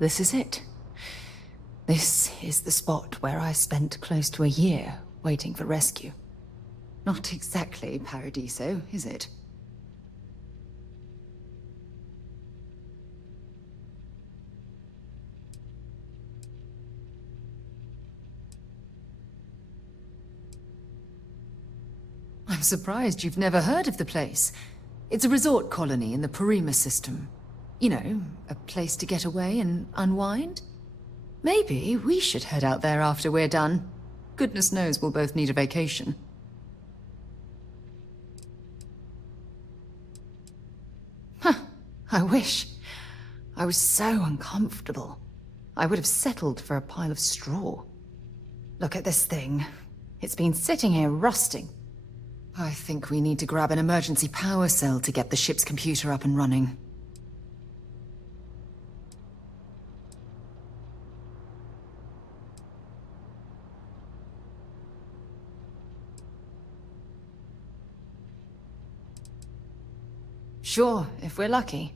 this is it. This is the spot where I spent close to a year waiting for rescue. Not exactly Paradiso, is it? I'm surprised you've never heard of the place. It's a resort colony in the Parima system. You know, a place to get away and unwind. Maybe we should head out there after we're done. Goodness knows we'll both need a vacation. Huh, I wish. I was so uncomfortable. I would have settled for a pile of straw. Look at this thing. It's been sitting here rusting. I think we need to grab an emergency power cell to get the ship's computer up and running. Sure, if we're lucky.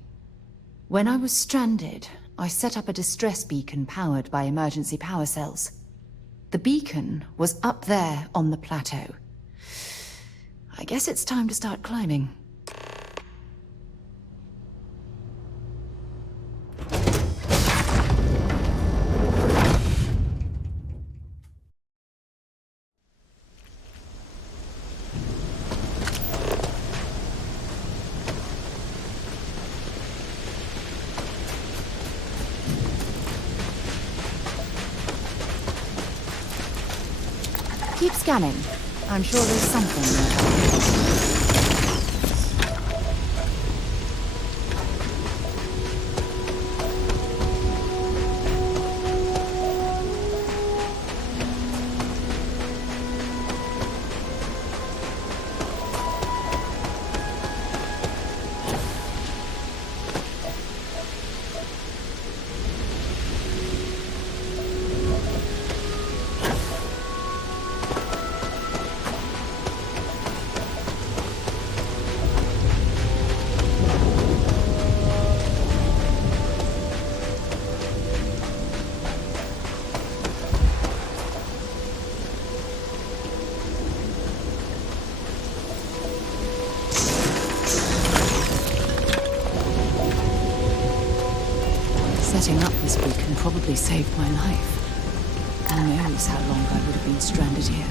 When I was stranded, I set up a distress beacon powered by emergency power cells. The beacon was up there on the plateau. I guess it's time to start climbing. Keep scanning. I'm sure there's something there. Setting up this beacon probably saved my life. Who knows how long I would have been stranded here.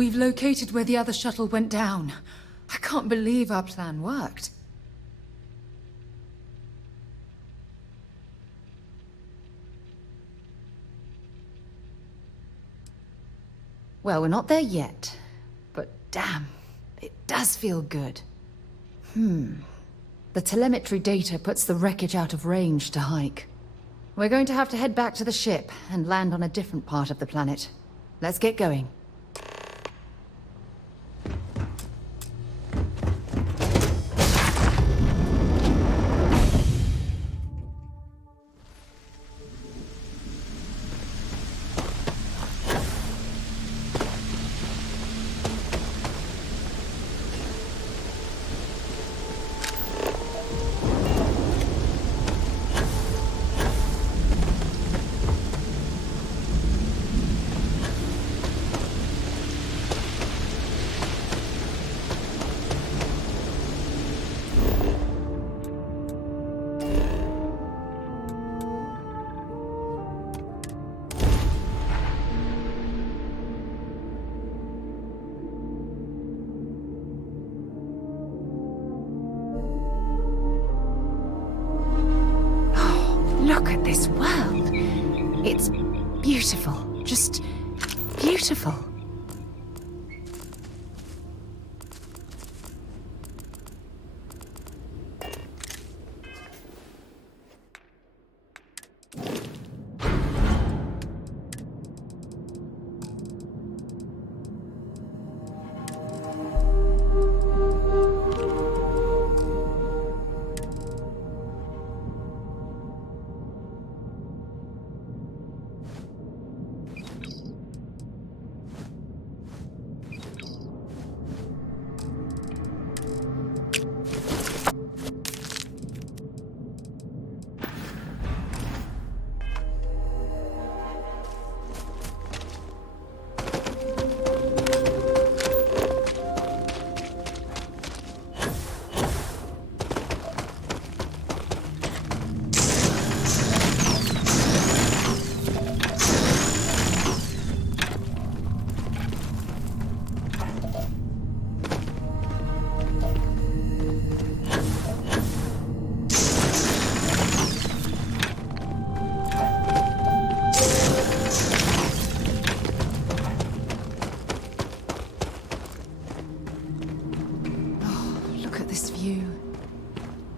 We've located where the other shuttle went down. I can't believe our plan worked. Well, we're not there yet. But damn, it does feel good. The telemetry data puts the wreckage out of range to hike. We're going to have to head back to the ship and land on a different part of the planet. Let's get going. Look at this world. It's beautiful. Just beautiful.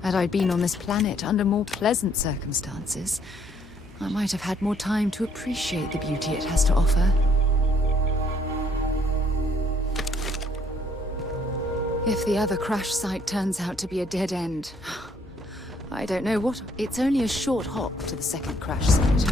Had I been on this planet under more pleasant circumstances, I might have had more time to appreciate the beauty it has to offer. If the other crash site turns out to be a dead end, I don't know what. It's only a short hop to the second crash site.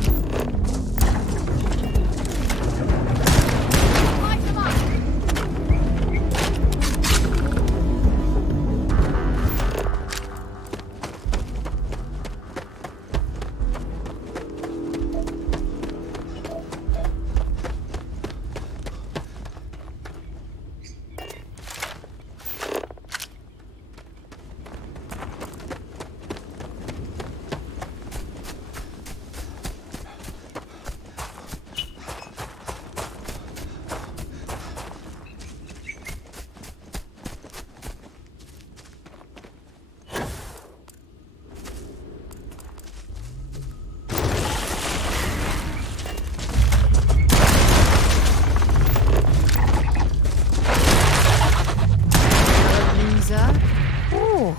Oh,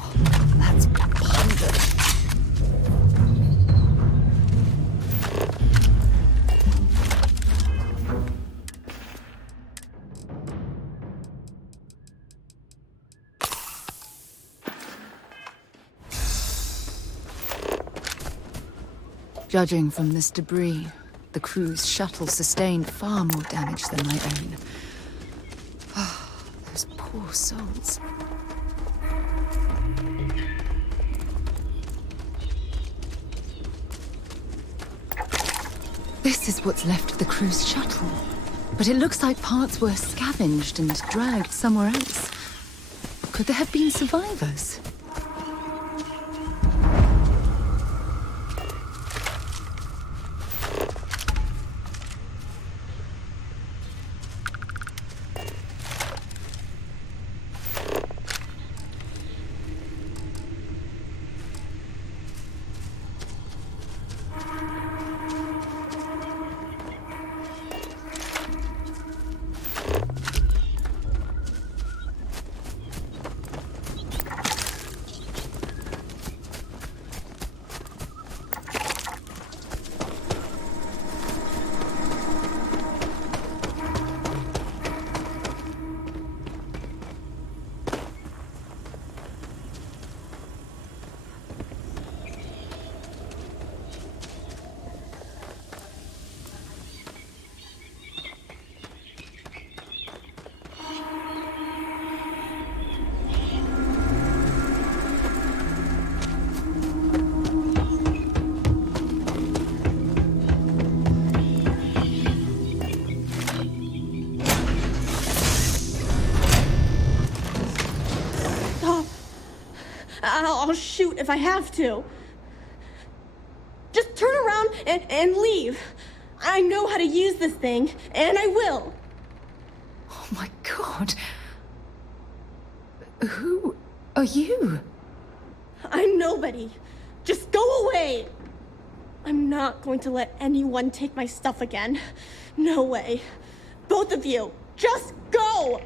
that's ponderous. Judging from this debris, the crew's shuttle sustained far more damage than my own. Oh, those poor souls. This is what's left of the crew's shuttle. But it looks like parts were scavenged and dragged somewhere else. Could there have been survivors? I'll shoot if I have to. Just turn around and leave. I know how to use this thing, and I will. Oh my god. Who are you? I'm nobody. Just go away. I'm not going to let anyone take my stuff again. No way. Both of you, just go!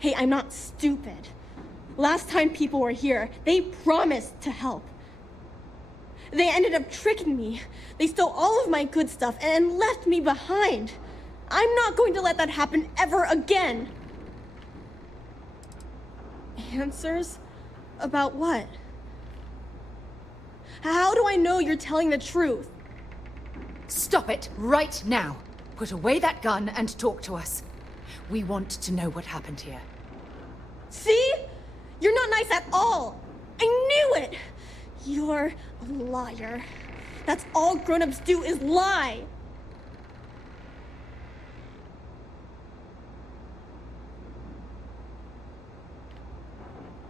Hey, I'm not stupid. Last time people were here, they promised to help. They ended up tricking me. They stole all of my good stuff and left me behind. I'm not going to let that happen ever again. Answers? About what? How do I know you're telling the truth? Stop it right now. Put away that gun and talk to us. We want to know what happened here. See? You're not nice at all. I knew it. You're a liar. That's all grown-ups do is lie.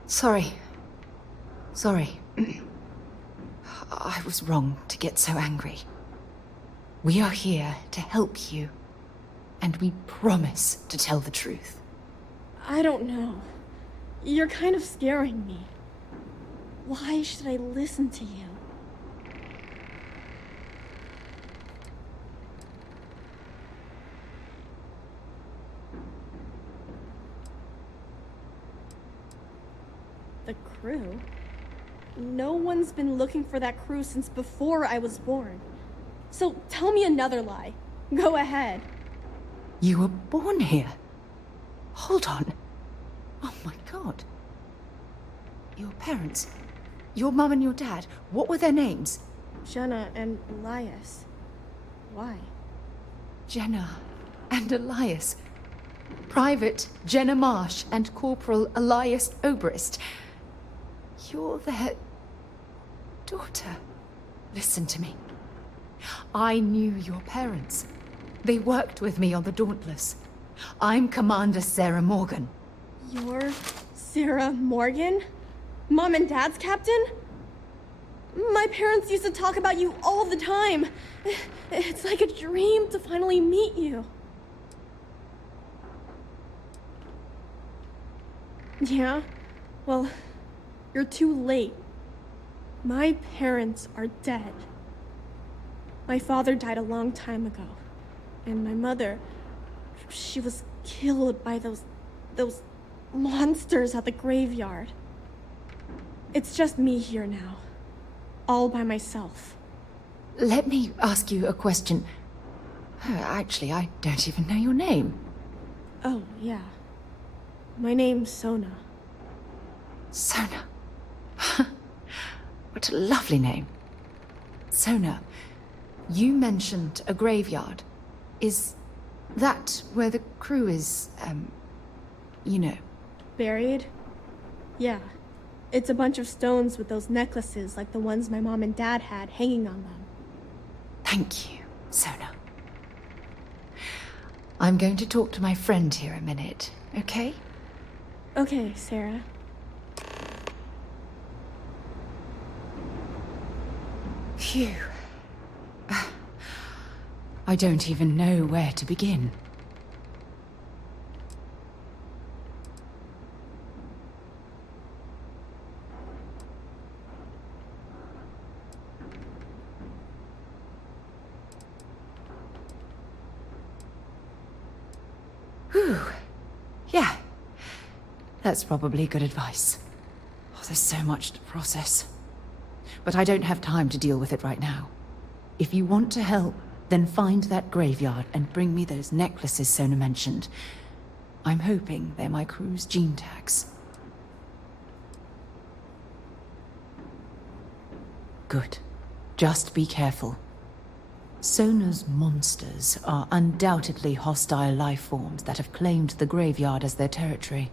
Sorry. I was wrong to get so angry. We are here to help you, and we promise to tell the truth. I don't know. You're kind of scaring me. Why should I listen to you? The crew? No one's been looking for that crew since before I was born. So tell me another lie. Go ahead. You were born here? Hold on. Oh my god. Your parents, your mum and your dad, what were their names? Jenna and Elias. Why? Jenna and Elias. Private Jenna Marsh and Corporal Elias Obrist. You're their daughter. Listen to me. I knew your parents. They worked with me on the Dauntless. I'm Commander Sarah Morgan. You're Sarah Morgan? Mom and Dad's captain? My parents used to talk about you all the time. It's like a dream to finally meet you. Yeah? Well, you're too late. My parents are dead. My father died a long time ago. And my mother, she was killed by those monsters at the graveyard. It's just me here now. All by myself. Let me ask you a question. Actually, I don't even know your name. Oh, yeah. My name's Sona. Sona. What a lovely name. Sona, you mentioned a graveyard. Is that where the crew is, you know? Buried? Yeah. It's a bunch of stones with those necklaces like the ones my mom and dad had hanging on them. Thank you, Sona. I'm going to talk to my friend here a minute, okay? Okay, Sarah. Phew. I don't even know where to begin. Whew. Yeah. That's probably good advice. Oh, there's so much to process. But I don't have time to deal with it right now. If you want to help, then find that graveyard and bring me those necklaces Sona mentioned. I'm hoping they're my crew's gene tags. Good. Just be careful. Sona's monsters are undoubtedly hostile life forms that have claimed the graveyard as their territory.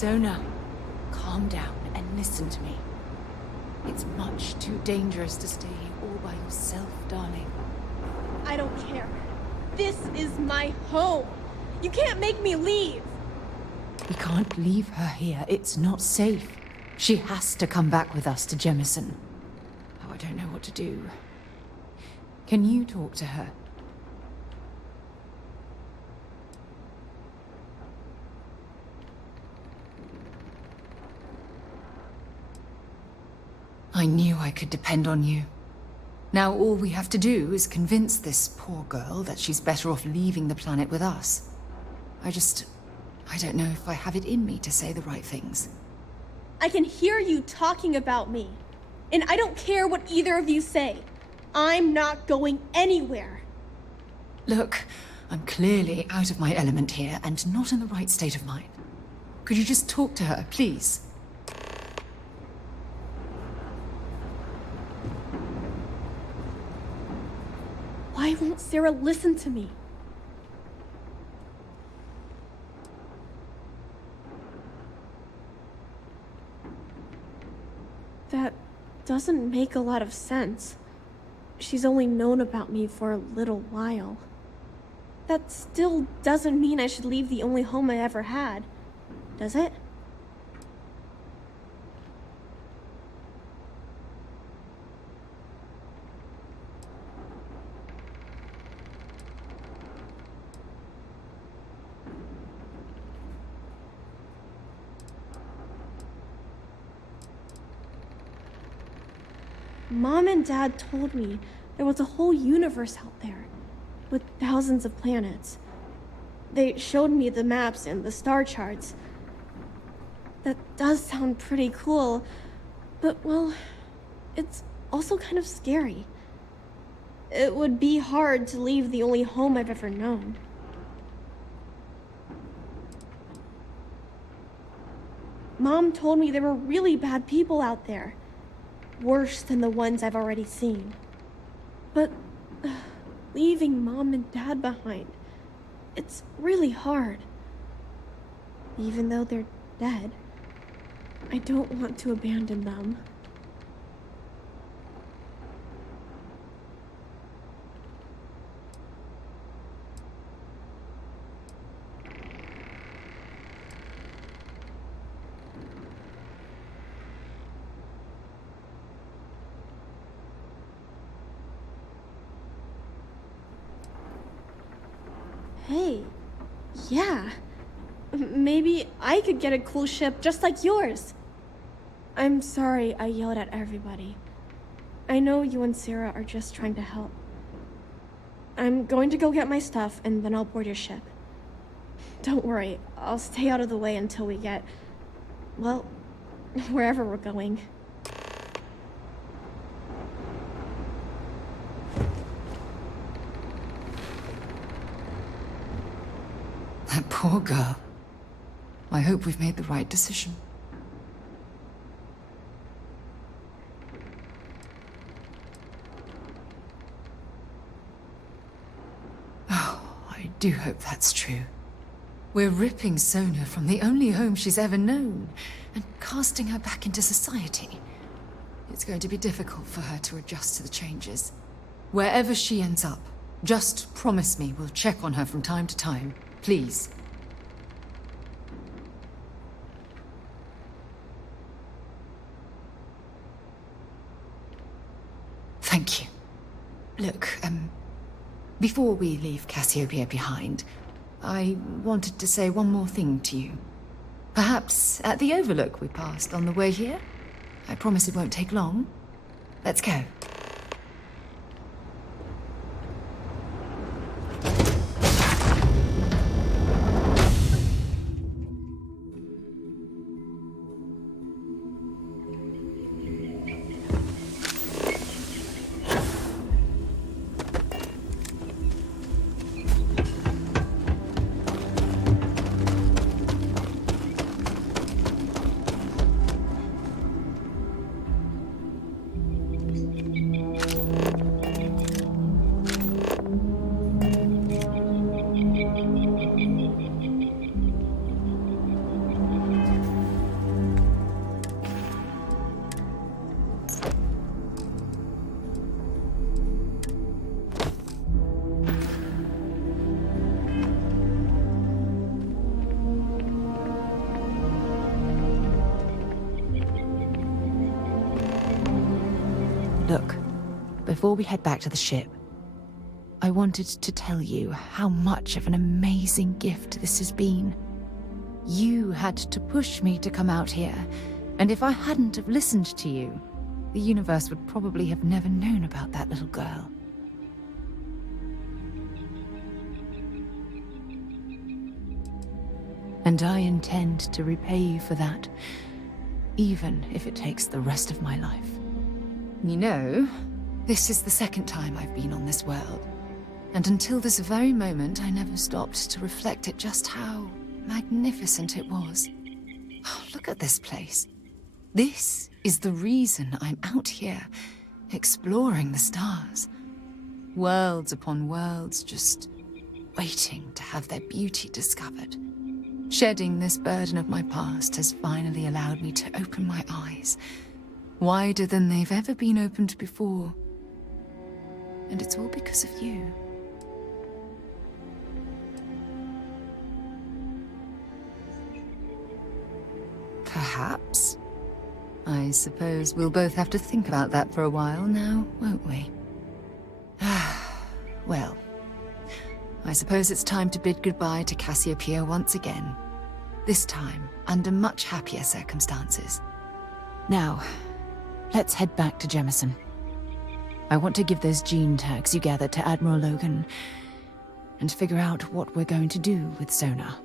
Sona, calm down and listen to me. It's much too dangerous to stay here all by yourself, darling. I don't care. This is my home. You can't make me leave. We can't leave her here. It's not safe. She has to come back with us to Jemison. Oh, I don't know what to do. Can you talk to her? I knew I could depend on you. Now all we have to do is convince this poor girl that she's better off leaving the planet with us. I don't know if I have it in me to say the right things. I can hear you talking about me. And I don't care what either of you say. I'm not going anywhere. Look, I'm clearly out of my element here and not in the right state of mind. Could you just talk to her, please? Why won't Sarah listen to me? That doesn't make a lot of sense. She's only known about me for a little while. That still doesn't mean I should leave the only home I ever had, does it? Mom and Dad told me there was a whole universe out there, with thousands of planets. They showed me the maps and the star charts. That does sound pretty cool, but well, it's also kind of scary. It would be hard to leave the only home I've ever known. Mom told me there were really bad people out there. Worse than the ones I've already seen. But leaving Mom and Dad behind, it's really hard. Even though they're dead, I don't want to abandon them. Hey, yeah. Maybe I could get a cool ship just like yours. I'm sorry I yelled at everybody. I know you and Sarah are just trying to help. I'm going to go get my stuff and then I'll board your ship. Don't worry, I'll stay out of the way until we get, well, wherever we're going. That poor girl. I hope we've made the right decision. Oh, I do hope that's true. We're ripping Sona from the only home she's ever known and casting her back into society. It's going to be difficult for her to adjust to the changes. Wherever she ends up, just promise me we'll check on her from time to time. Please. Thank you. Look, before we leave Cassiopeia behind, I wanted to say one more thing to you. Perhaps at the overlook we passed on the way here? I promise it won't take long. Let's go. Look, before we head back to the ship, I wanted to tell you how much of an amazing gift this has been. You had to push me to come out here, and if I hadn't have listened to you, the universe would probably have never known about that little girl. And I intend to repay you for that, even if it takes the rest of my life. You know, this is the second time I've been on this world. And until this very moment, I never stopped to reflect at just how magnificent it was. Oh, look at this place. This is the reason I'm out here, exploring the stars. Worlds upon worlds, just waiting to have their beauty discovered. Shedding this burden of my past has finally allowed me to open my eyes, wider than they've ever been opened before. And it's all because of you. Perhaps. I suppose we'll both have to think about that for a while now, won't we? Well, I suppose it's time to bid goodbye to Cassiopeia once again. This time, under much happier circumstances. Now, let's head back to Jemison. I want to give those gene tags you gathered to Admiral Logan, and figure out what we're going to do with Sona.